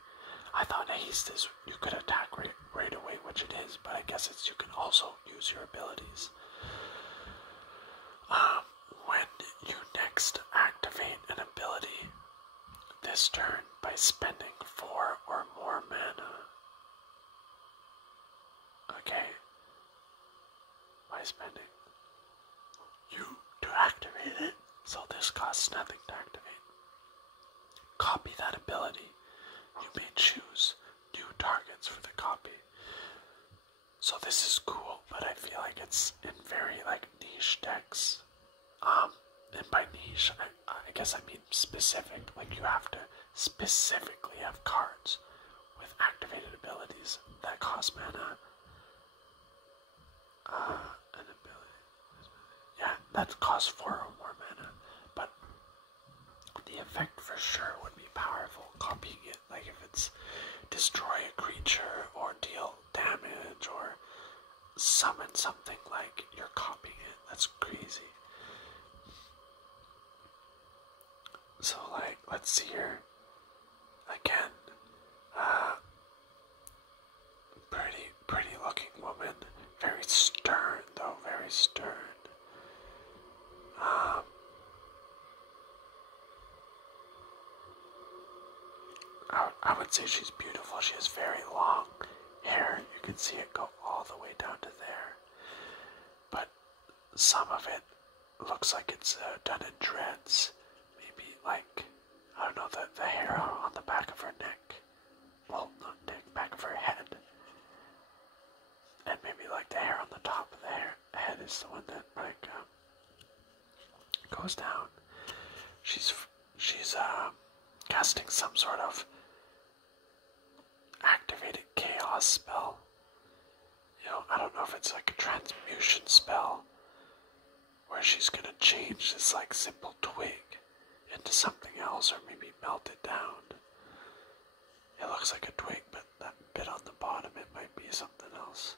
I thought haste is you could attack right away, which it is, but I guess it's you can also use your abilities. When you next activate an ability this turn by spending 4 or more mana. Okay. By spending you to activate it, so this costs nothing to activate. Copy that ability. You may choose new targets for the copy. So this is cool, but I feel like it's in very like niche decks. And by niche, I guess I mean specific. Like you have to specifically have cards with activated abilities that cost mana. An ability. Yeah, that costs 4 or more mana. But the effect for sure would be powerful. Copying it, like if it's destroy a creature or deal damage or summon something, like you're copying it. That's crazy. So like, let's see here. Again, pretty looking woman. Very stern though, very stern. I would say she's beautiful. She has very long hair. You can see it go all the way down to there. But some of it looks like it's done in dreads. Maybe like, I don't know, the hair on the back of her neck. Well, not neck, back of her head. And maybe like the hair on the top of the head is the one that like goes down. She's casting some sort of activated chaos spell. You know, I don't know if it's like a transmutation spell where she's gonna change this like simple twig into something else, or maybe melt it down. It looks like a twig, but that bit on the bottom, it might be something else.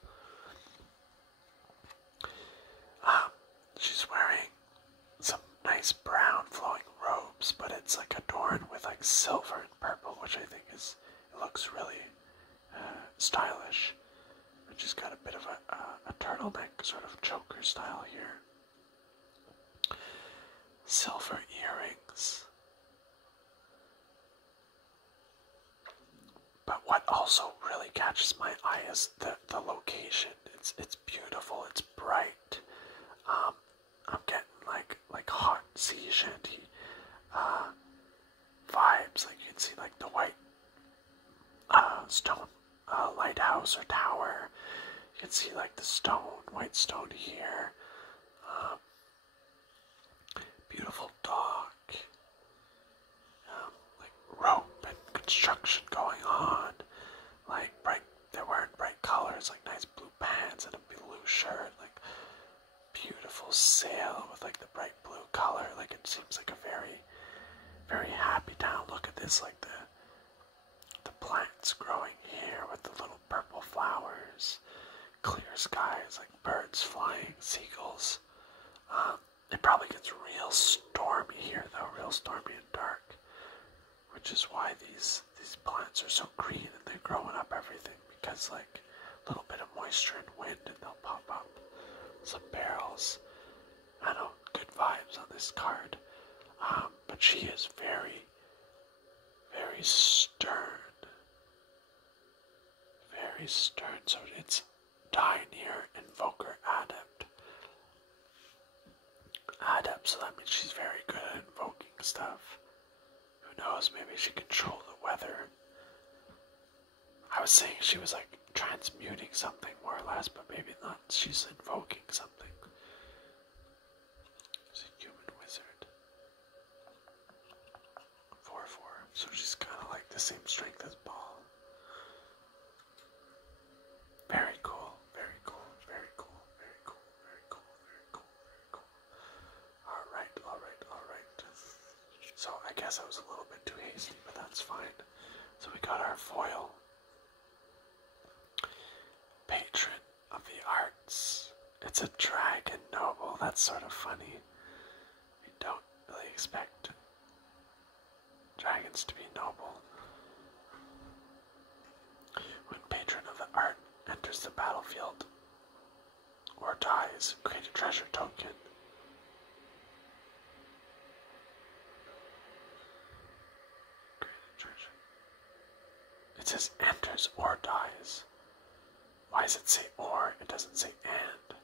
She's wearing some nice brown flowing robes, but it's like adorned with like silver and purple, which I think it looks really stylish. And she's got a bit of a turtleneck sort of choker style here. Silver earrings. But what also really catches my eye is the location. It's beautiful, it's bright. I'm getting like hot sea shanty vibes. Like you can see like the white stone lighthouse or tower. You can see like the white stone here. Beautiful dock. Like rope and construction going on. Like they're wearing bright colors, like nice blue pants and a sail with like the bright blue color. Like it seems like a very, very happy town. Look at this, like the plants growing here with the little purple flowers, clear skies, like birds flying, seagulls. It probably gets real stormy here though, real stormy and dark, which is why these plants are so green and they're growing up everything, because like a little bit of moisture and wind and they'll pop up. Some barrels. I know, good vibes on this card. But she is very, very stern. Very stern. So it's Dioneer, Invoker, Adept. Adept, so that means she's very good at invoking stuff. Who knows, maybe she controls the weather. I was saying she was like transmuting something more or less, but maybe not. She's invoking something. She's a human wizard. 4/4. So she's kind of like the same strength as Ball. Very cool. Very cool. Very cool. Very cool. Very cool. Very cool. Very cool. Alright. Alright. Alright. So I guess I was a little bit too hasty, but that's fine. So we got our foil. Patron of the arts. It's a dragon noble. That's sort of funny. We don't really expect dragons to be noble. When patron of the art enters the battlefield or dies, create a treasure token. Create a treasure. It says enters or dies. Why does it say or? It doesn't say and.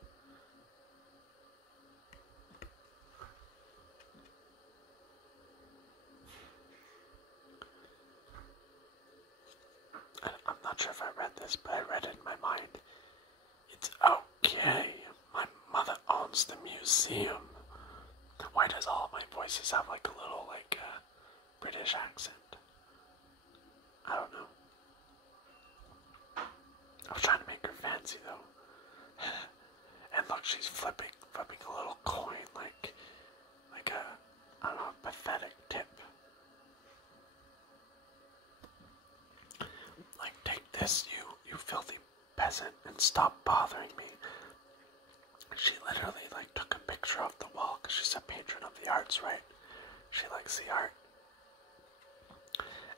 I'm not sure if I read this, but I read it in my mind. It's okay. My mother owns the museum. Why does all of my voices have like a little like British accent? I don't know. I was trying to make her fancy though. And look, she's flipping a little coin like a, I don't know, pathetic tip. Like, take this, you filthy peasant, and stop bothering me. She literally like took a picture off the wall because she's a patron of the arts, right? She likes the art.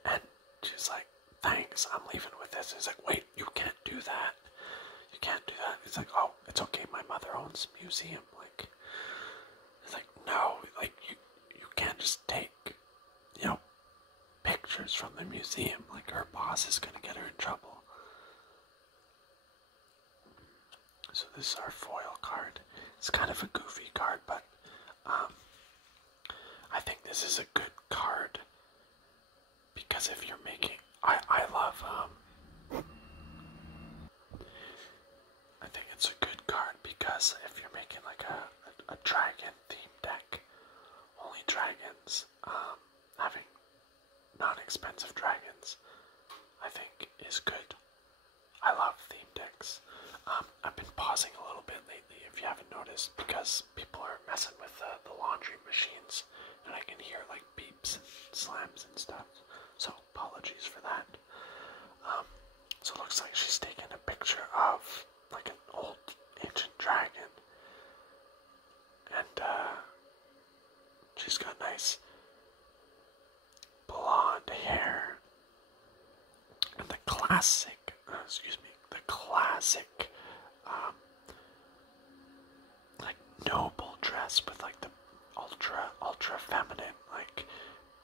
And she's like, thanks, I'm leaving with this. And he's like, wait, you can't do that. You can't do that. He's like, oh, it's okay, my mother owns a museum. Like, it's like, no, like, you can't just take, you know, pictures from the museum. Like, her boss is gonna get her in trouble. So this is our foil card. It's kind of a goofy card, but I think this is a good card because if you're making, I love I think it's a good card because if you're making like a dragon themed deck, only dragons, having non-expensive dragons, I think is good. I love theme decks. I've been pausing a little bit lately, if you haven't noticed, because people are messing with the laundry machines, and I can hear like beeps and slams and stuff. So apologies for that. So it looks like she's taking a picture of like an old ancient dragon, and she's got nice blonde hair, and the classic like noble dress with like the ultra feminine like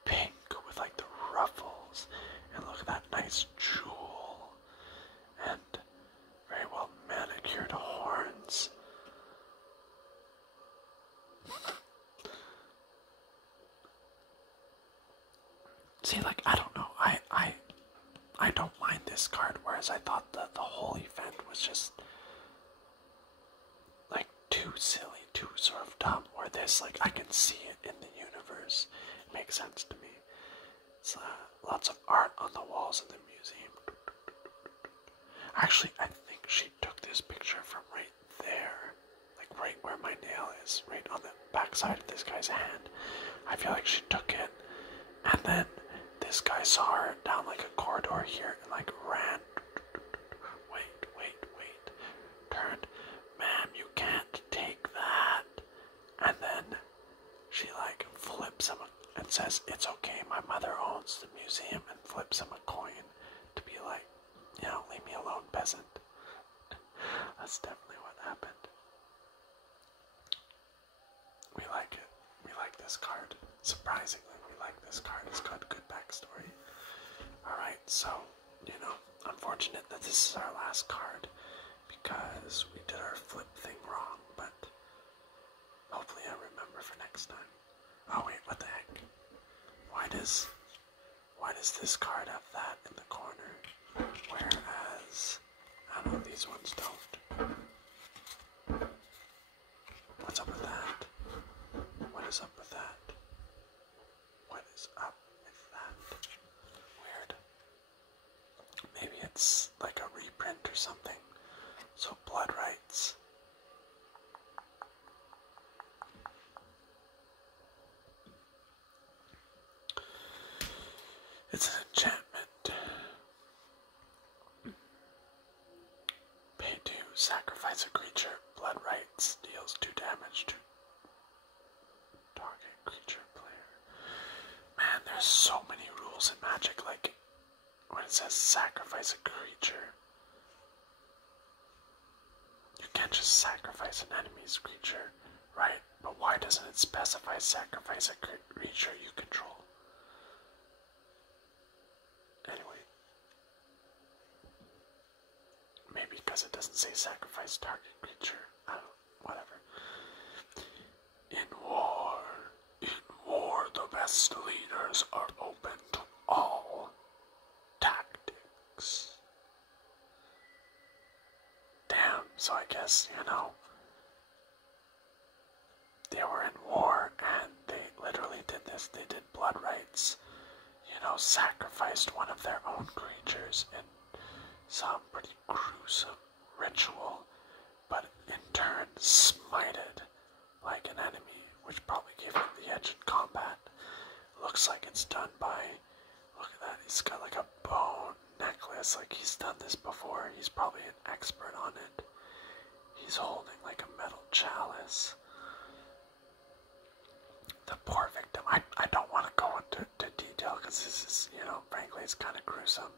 pink with like the ruffles, and look at that nice jewel and very well manicured horns. See, like, I don't know, I don't mind this card, whereas I thought that the whole event was just like too silly, too sort of dumb, where this, like, I can see it in the universe. It makes sense to me. It's lots of art on the walls in the museum. Actually, I think she took this picture from right there, like right where my nail is, right on the backside of this guy's hand. I feel like she took it, and then this guy saw her down like a corridor here and like ran. Wait. Turned. Ma'am, you can't take that. And then she like flips him and says, it's okay, my mother owns the museum, and flips him a coin to be like, you know, leave me alone, peasant. That's definitely what happened. We like it. We like this card. Surprisingly, we like this card. It's got a good backstory. Alright, so, you know, unfortunate that this is our last card because we did our flip thing wrong, but hopefully I remember for next time. Oh wait, what the heck? Why does this card have that in the corner, whereas, I don't know, these ones don't? What's up with that? What is up with that? What is up with that? Weird. Maybe it's like a reprint or something. So blood rights. It's an enchantment. Pay 2, sacrifice a creature. Blood rights deals 2 damage to target creature player. Man, there's so many rules in Magic, like when it says sacrifice a creature. You can't just sacrifice an enemy's creature, right? But why doesn't it specify sacrifice a creature you control? Anyway. Maybe because it doesn't say sacrifice target creature. I don't know, whatever. In war, the best leaders are open to all tactics. Damn, so I guess, you know, they were in war and they literally did this. They did blood rights, you know, sacrificed one of their own creatures in some pretty gruesome ritual, but in turn smited like an enemy, which probably gave him the edge in combat. Looks like it's done by, look at that, he's got like a bone necklace, like he's done this before, he's probably an expert on it. He's holding like a metal chalice. The poor victim, I don't want to go into detail because this is, you know, frankly it's kind of gruesome,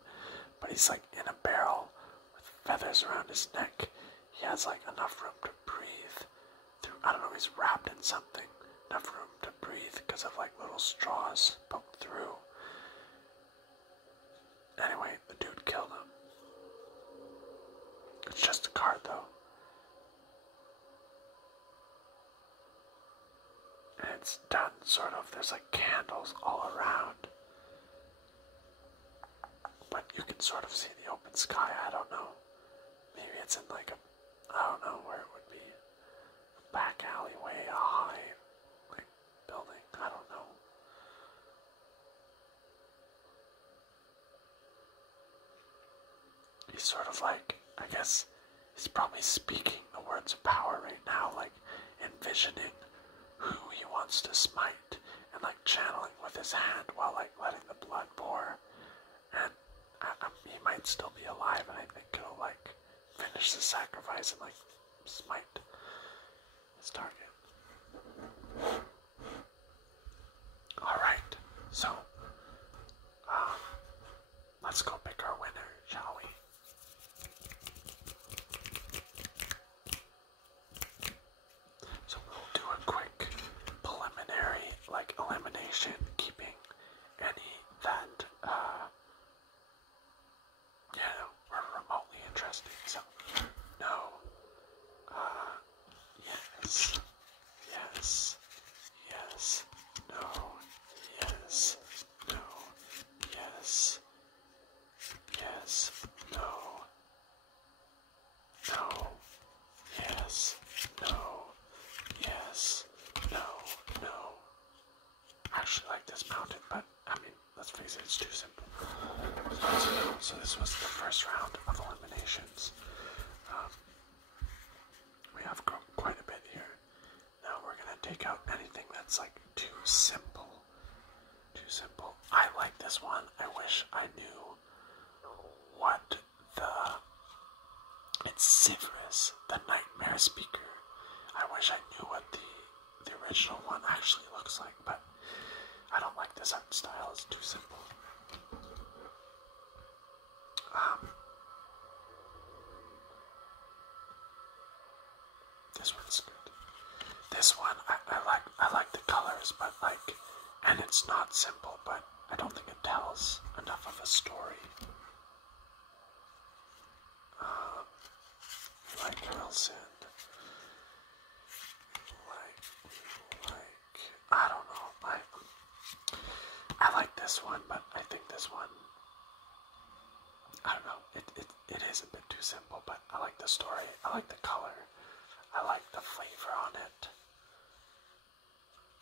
but he's like in a barrel with feathers around his neck. He has like enough room to breathe through, I don't know, he's wrapped in something, enough room to breathe because of like little straws poked through. Anyway, the dude killed him. It's just a card though. And it's done sort of, there's like candles all around. But you can sort of see the open sky, I don't know. Maybe it's in like a, I don't know where it would be. A back alleyway, a high, like, building, I don't know. He's sort of like, I guess, he's probably speaking the words of power right now, like, envisioning who he wants to smite, and like channeling with his hand while like letting the blood pour. And he might still be alive, and I think it'll like finish the sacrifice and like smite his target. Alright, so let's go pick our winner, shall we? So we'll do a quick preliminary like elimination, keeping any that you know, were remotely interesting. So no, yes, yes, yes, no, yes, no, yes, yes, no, no, yes, no, yes, no, no. I actually like this mounted, but I mean, let's face it, it's too simple. So this was the first round of eliminations. We have quite a bit take out anything that's like too simple. Too simple. I like this one. I wish I knew what it's Severus, the Nightmare Speaker. I wish I knew what the original one actually looks like, but I don't like this art style. It's too simple. This one's good. This one, I like the colors, but and it's not simple, but I don't think it tells enough of a story. Like Wilson. I don't know. I like this one, but I think this one, I don't know. It is a bit too simple, but I like the story. I like the color. I like the flavor on it.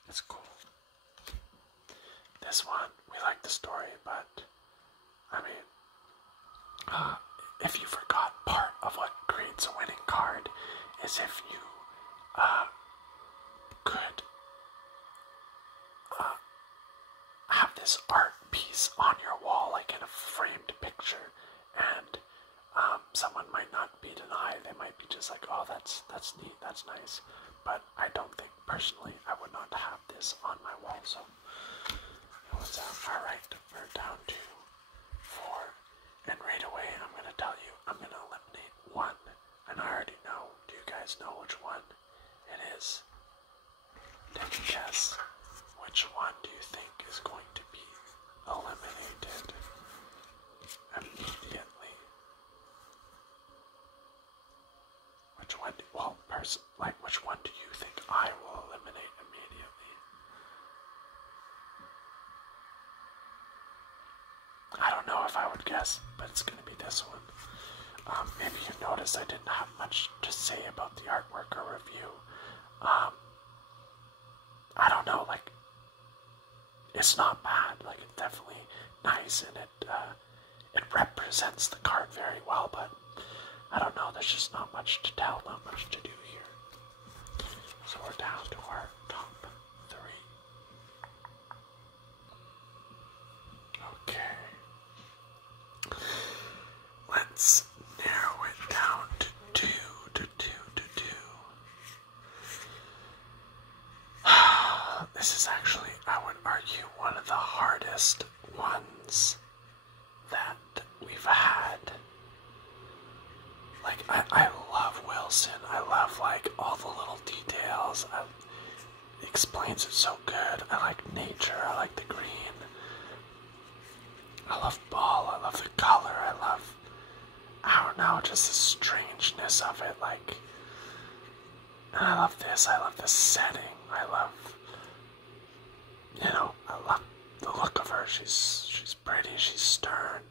It's cool. This one, we like the story, but I mean, if you forgot, part of what creates a winning card is if you could have this art piece on your wall, like in a framed picture, and someone might not be denied. They might be just like, oh, that's neat, that's nice. But I don't think, personally, I would not have this on my wall. So, what's that? Alright, we're down to 4. And right away, I'm going to tell you, I'm going to eliminate 1. And I already know. Do you guys know which one it is? Take a guess. Which one do you think is going to be eliminated immediately? Which one? Which one do you think I will eliminate immediately? I don't know if I would guess, but it's going to be this one. Maybe you noticed I didn't have much to say about the artwork or review. I don't know, it's not bad. It's definitely nice, and it represents the card very well, but I don't know, there's just not much to tell, not much to do here. So we're down to our top 3. Okay. Let's narrow it down to 2. This is actually, I would argue, one of the hardest ones that we've had. I love Wilson. I love, all the little details. It explains it so good. I like nature. I like the green. I love Ball. I love the color. I don't know, just the strangeness of it. And I love this. I love the setting. I love the look of her. She's pretty, she's stern.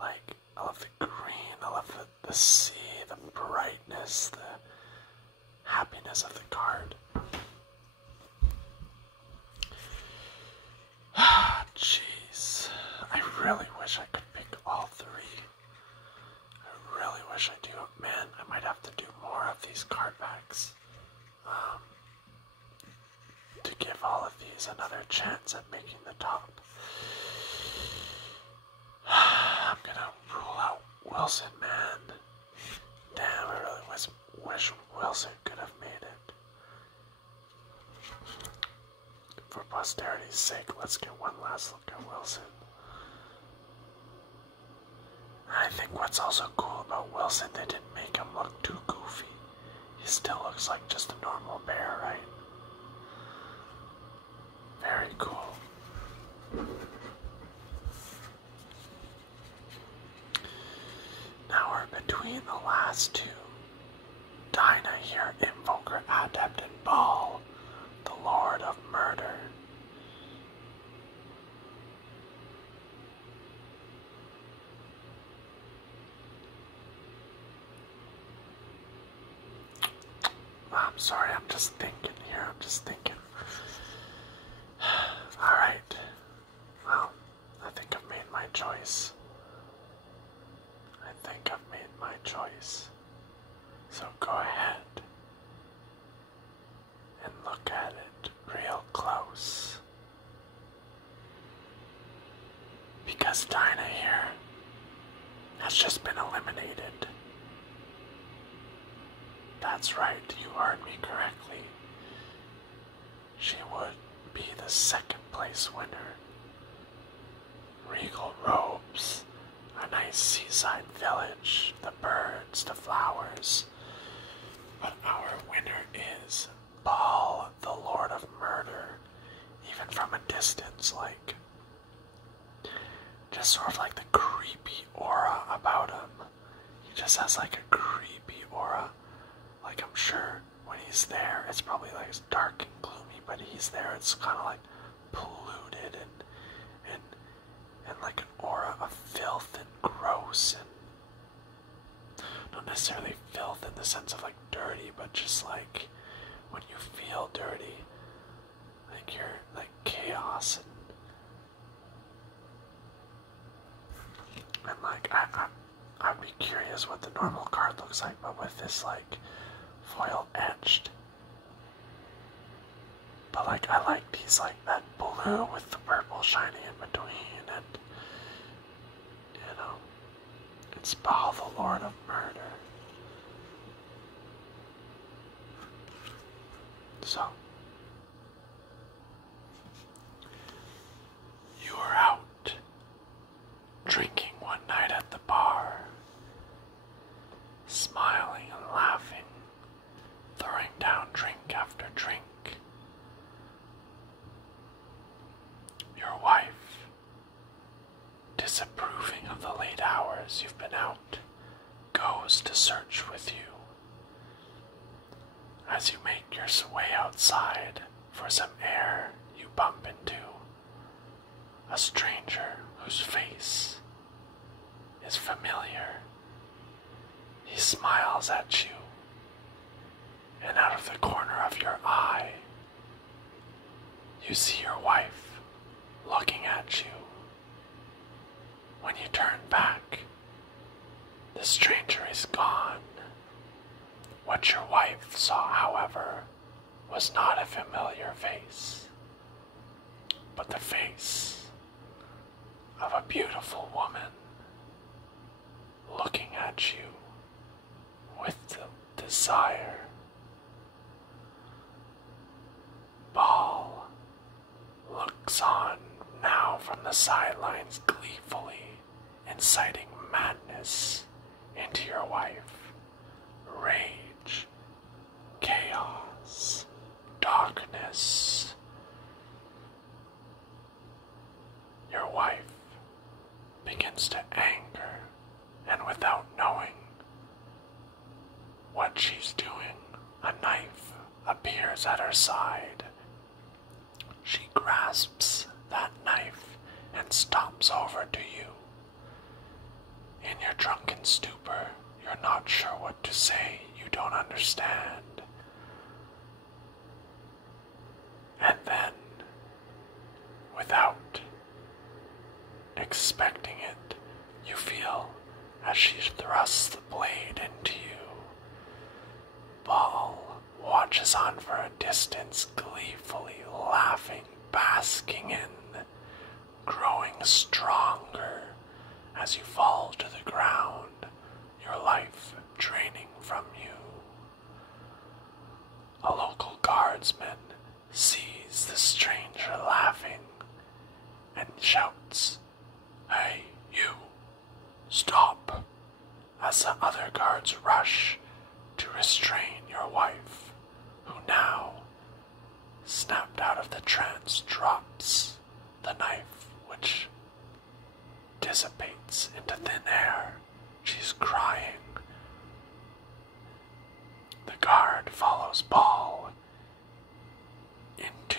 I love the green, I love the sea, the brightness, the happiness of the card. Jeez. I really wish I could pick all 3. I really wish I do. Man, I might have to do more of these card packs. To give all of these another chance at making the top. I'm gonna rule out Wilson, man. Damn, I really wish Wilson could have made it. For posterity's sake, let's get one last look at Wilson. I think what's also cool about Wilson, they didn't make him look too goofy. He still looks like just a normal bear, right? Very cool. Now we're between the last 2. Dinah here, Invoker, Adept, and Ball, the Lord of Murder. I'm sorry, I'm just thinking here, Alright. Well, I think I've made my choice. So go ahead and look at it. real close. Because Dinah here has just been eliminated. That's right, you heard me correctly. She would be the second place winner. Regal robes, a nice seaside village, the birds, the flowers. But our winner is Baal, the Lord of Murder. Even from a distance, like, just sort of like the creepy aura about him. He just has like a creepy aura. Like, I'm sure when he's there, it's probably like it's dark and gloomy, but he's there, it's kind of like polluted and like an aura of filth and gross, and not necessarily filth in the sense of like dirty, but just like when you feel dirty, like you're like chaos and like I'd be curious what the normal card looks like, but with this like foil etched. But like I like these, like that blue with the purple shining in between, and you know, it's Baal, the Lord of Murder. So you were out drinking one night at the bar, smiling and laughing, throwing down drink after drink. Your wife, disapproving of the late hours you've been out, goes to search with you. As you make your way outside for some air, you bump into a stranger whose face is familiar. He smiles at you, and out of the corner of your eye, you see your wife looking at you. When you turn back, the stranger is gone. What your wife saw, however, was not a familiar face, but the face of a beautiful woman looking at you with the desire. Baal looks on now from the sidelines gleefully, inciting madness into your wife. Rage, chaos, darkness. Your wife begins to anger, and without knowing what she's doing, a knife appears at her side. She grasps that knife and stomps over to you. In your drunken stupor, you're not sure what to say, you don't understand. And then, without expecting it, you feel as she thrusts the blade into you. Baal watches on for a distance, gleefully laughing, basking in, growing stronger as you fall to the ground, your life draining from you. A local guardsman sees the stranger laughing and shouts, "Hey, you, stop," as the other guards rush to restrain your wife, who now, snapped out of the trance, drops the knife, which dissipates into thin air. She's crying. The guard follows Baal into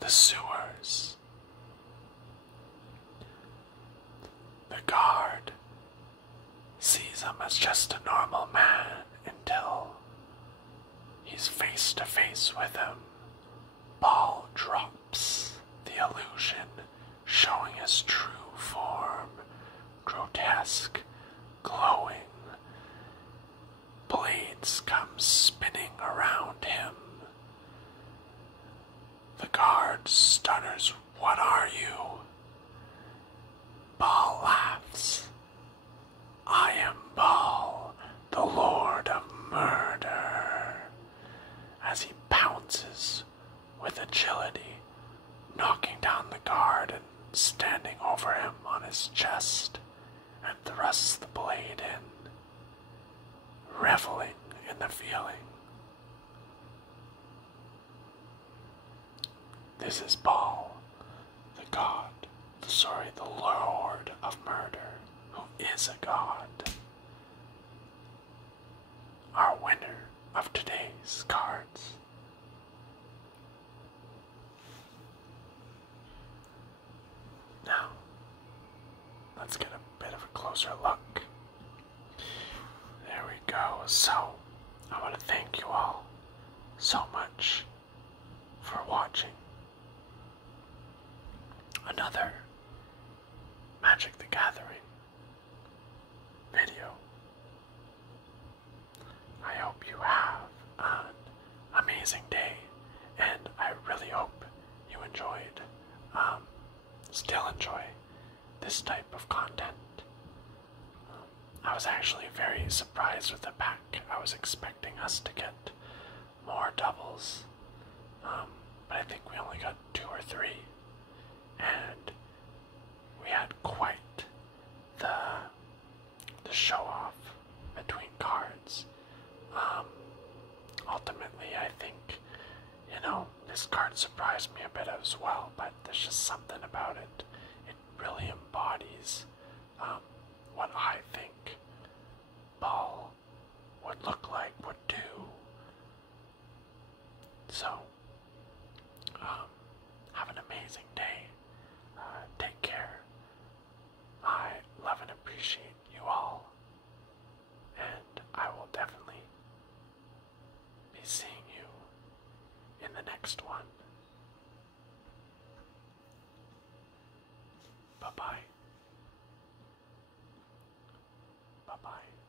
the sewers. The guard sees him as just a normal man until he's face to face with him. Baal drops the illusion, showing his true form, grotesque, glowing. Blades come spinning around him. The guard stutters, "What are you?" Baal laughs. "I am Baal, the Lord of Murder," as he pounces with agility, knocking down the guard and standing over him on his chest, and thrusts the blade in, reveling in the feeling. This is Baal, the god, the Lord of Murder, who is a god. Our winner of today's cards. Now, let's get a bit of a closer look. There we go. So, I want to thank you all so much for watching another Magic the Gathering video. I hope you have an amazing day, and I really hope you enjoyed, still enjoy this type of content. I was actually very surprised with the pack. I was expecting us to get more doubles, but I think we only got 2 or 3, and we had quite the show-off between cards. Ultimately, I think, this card surprised me a bit as well, but there's just something about it. It really embodies what I think Baal would look like, would do. So, have an amazing day. Take care. I love and appreciate you all, and I will definitely be seeing you in the next one. Bye-bye. Bye-bye.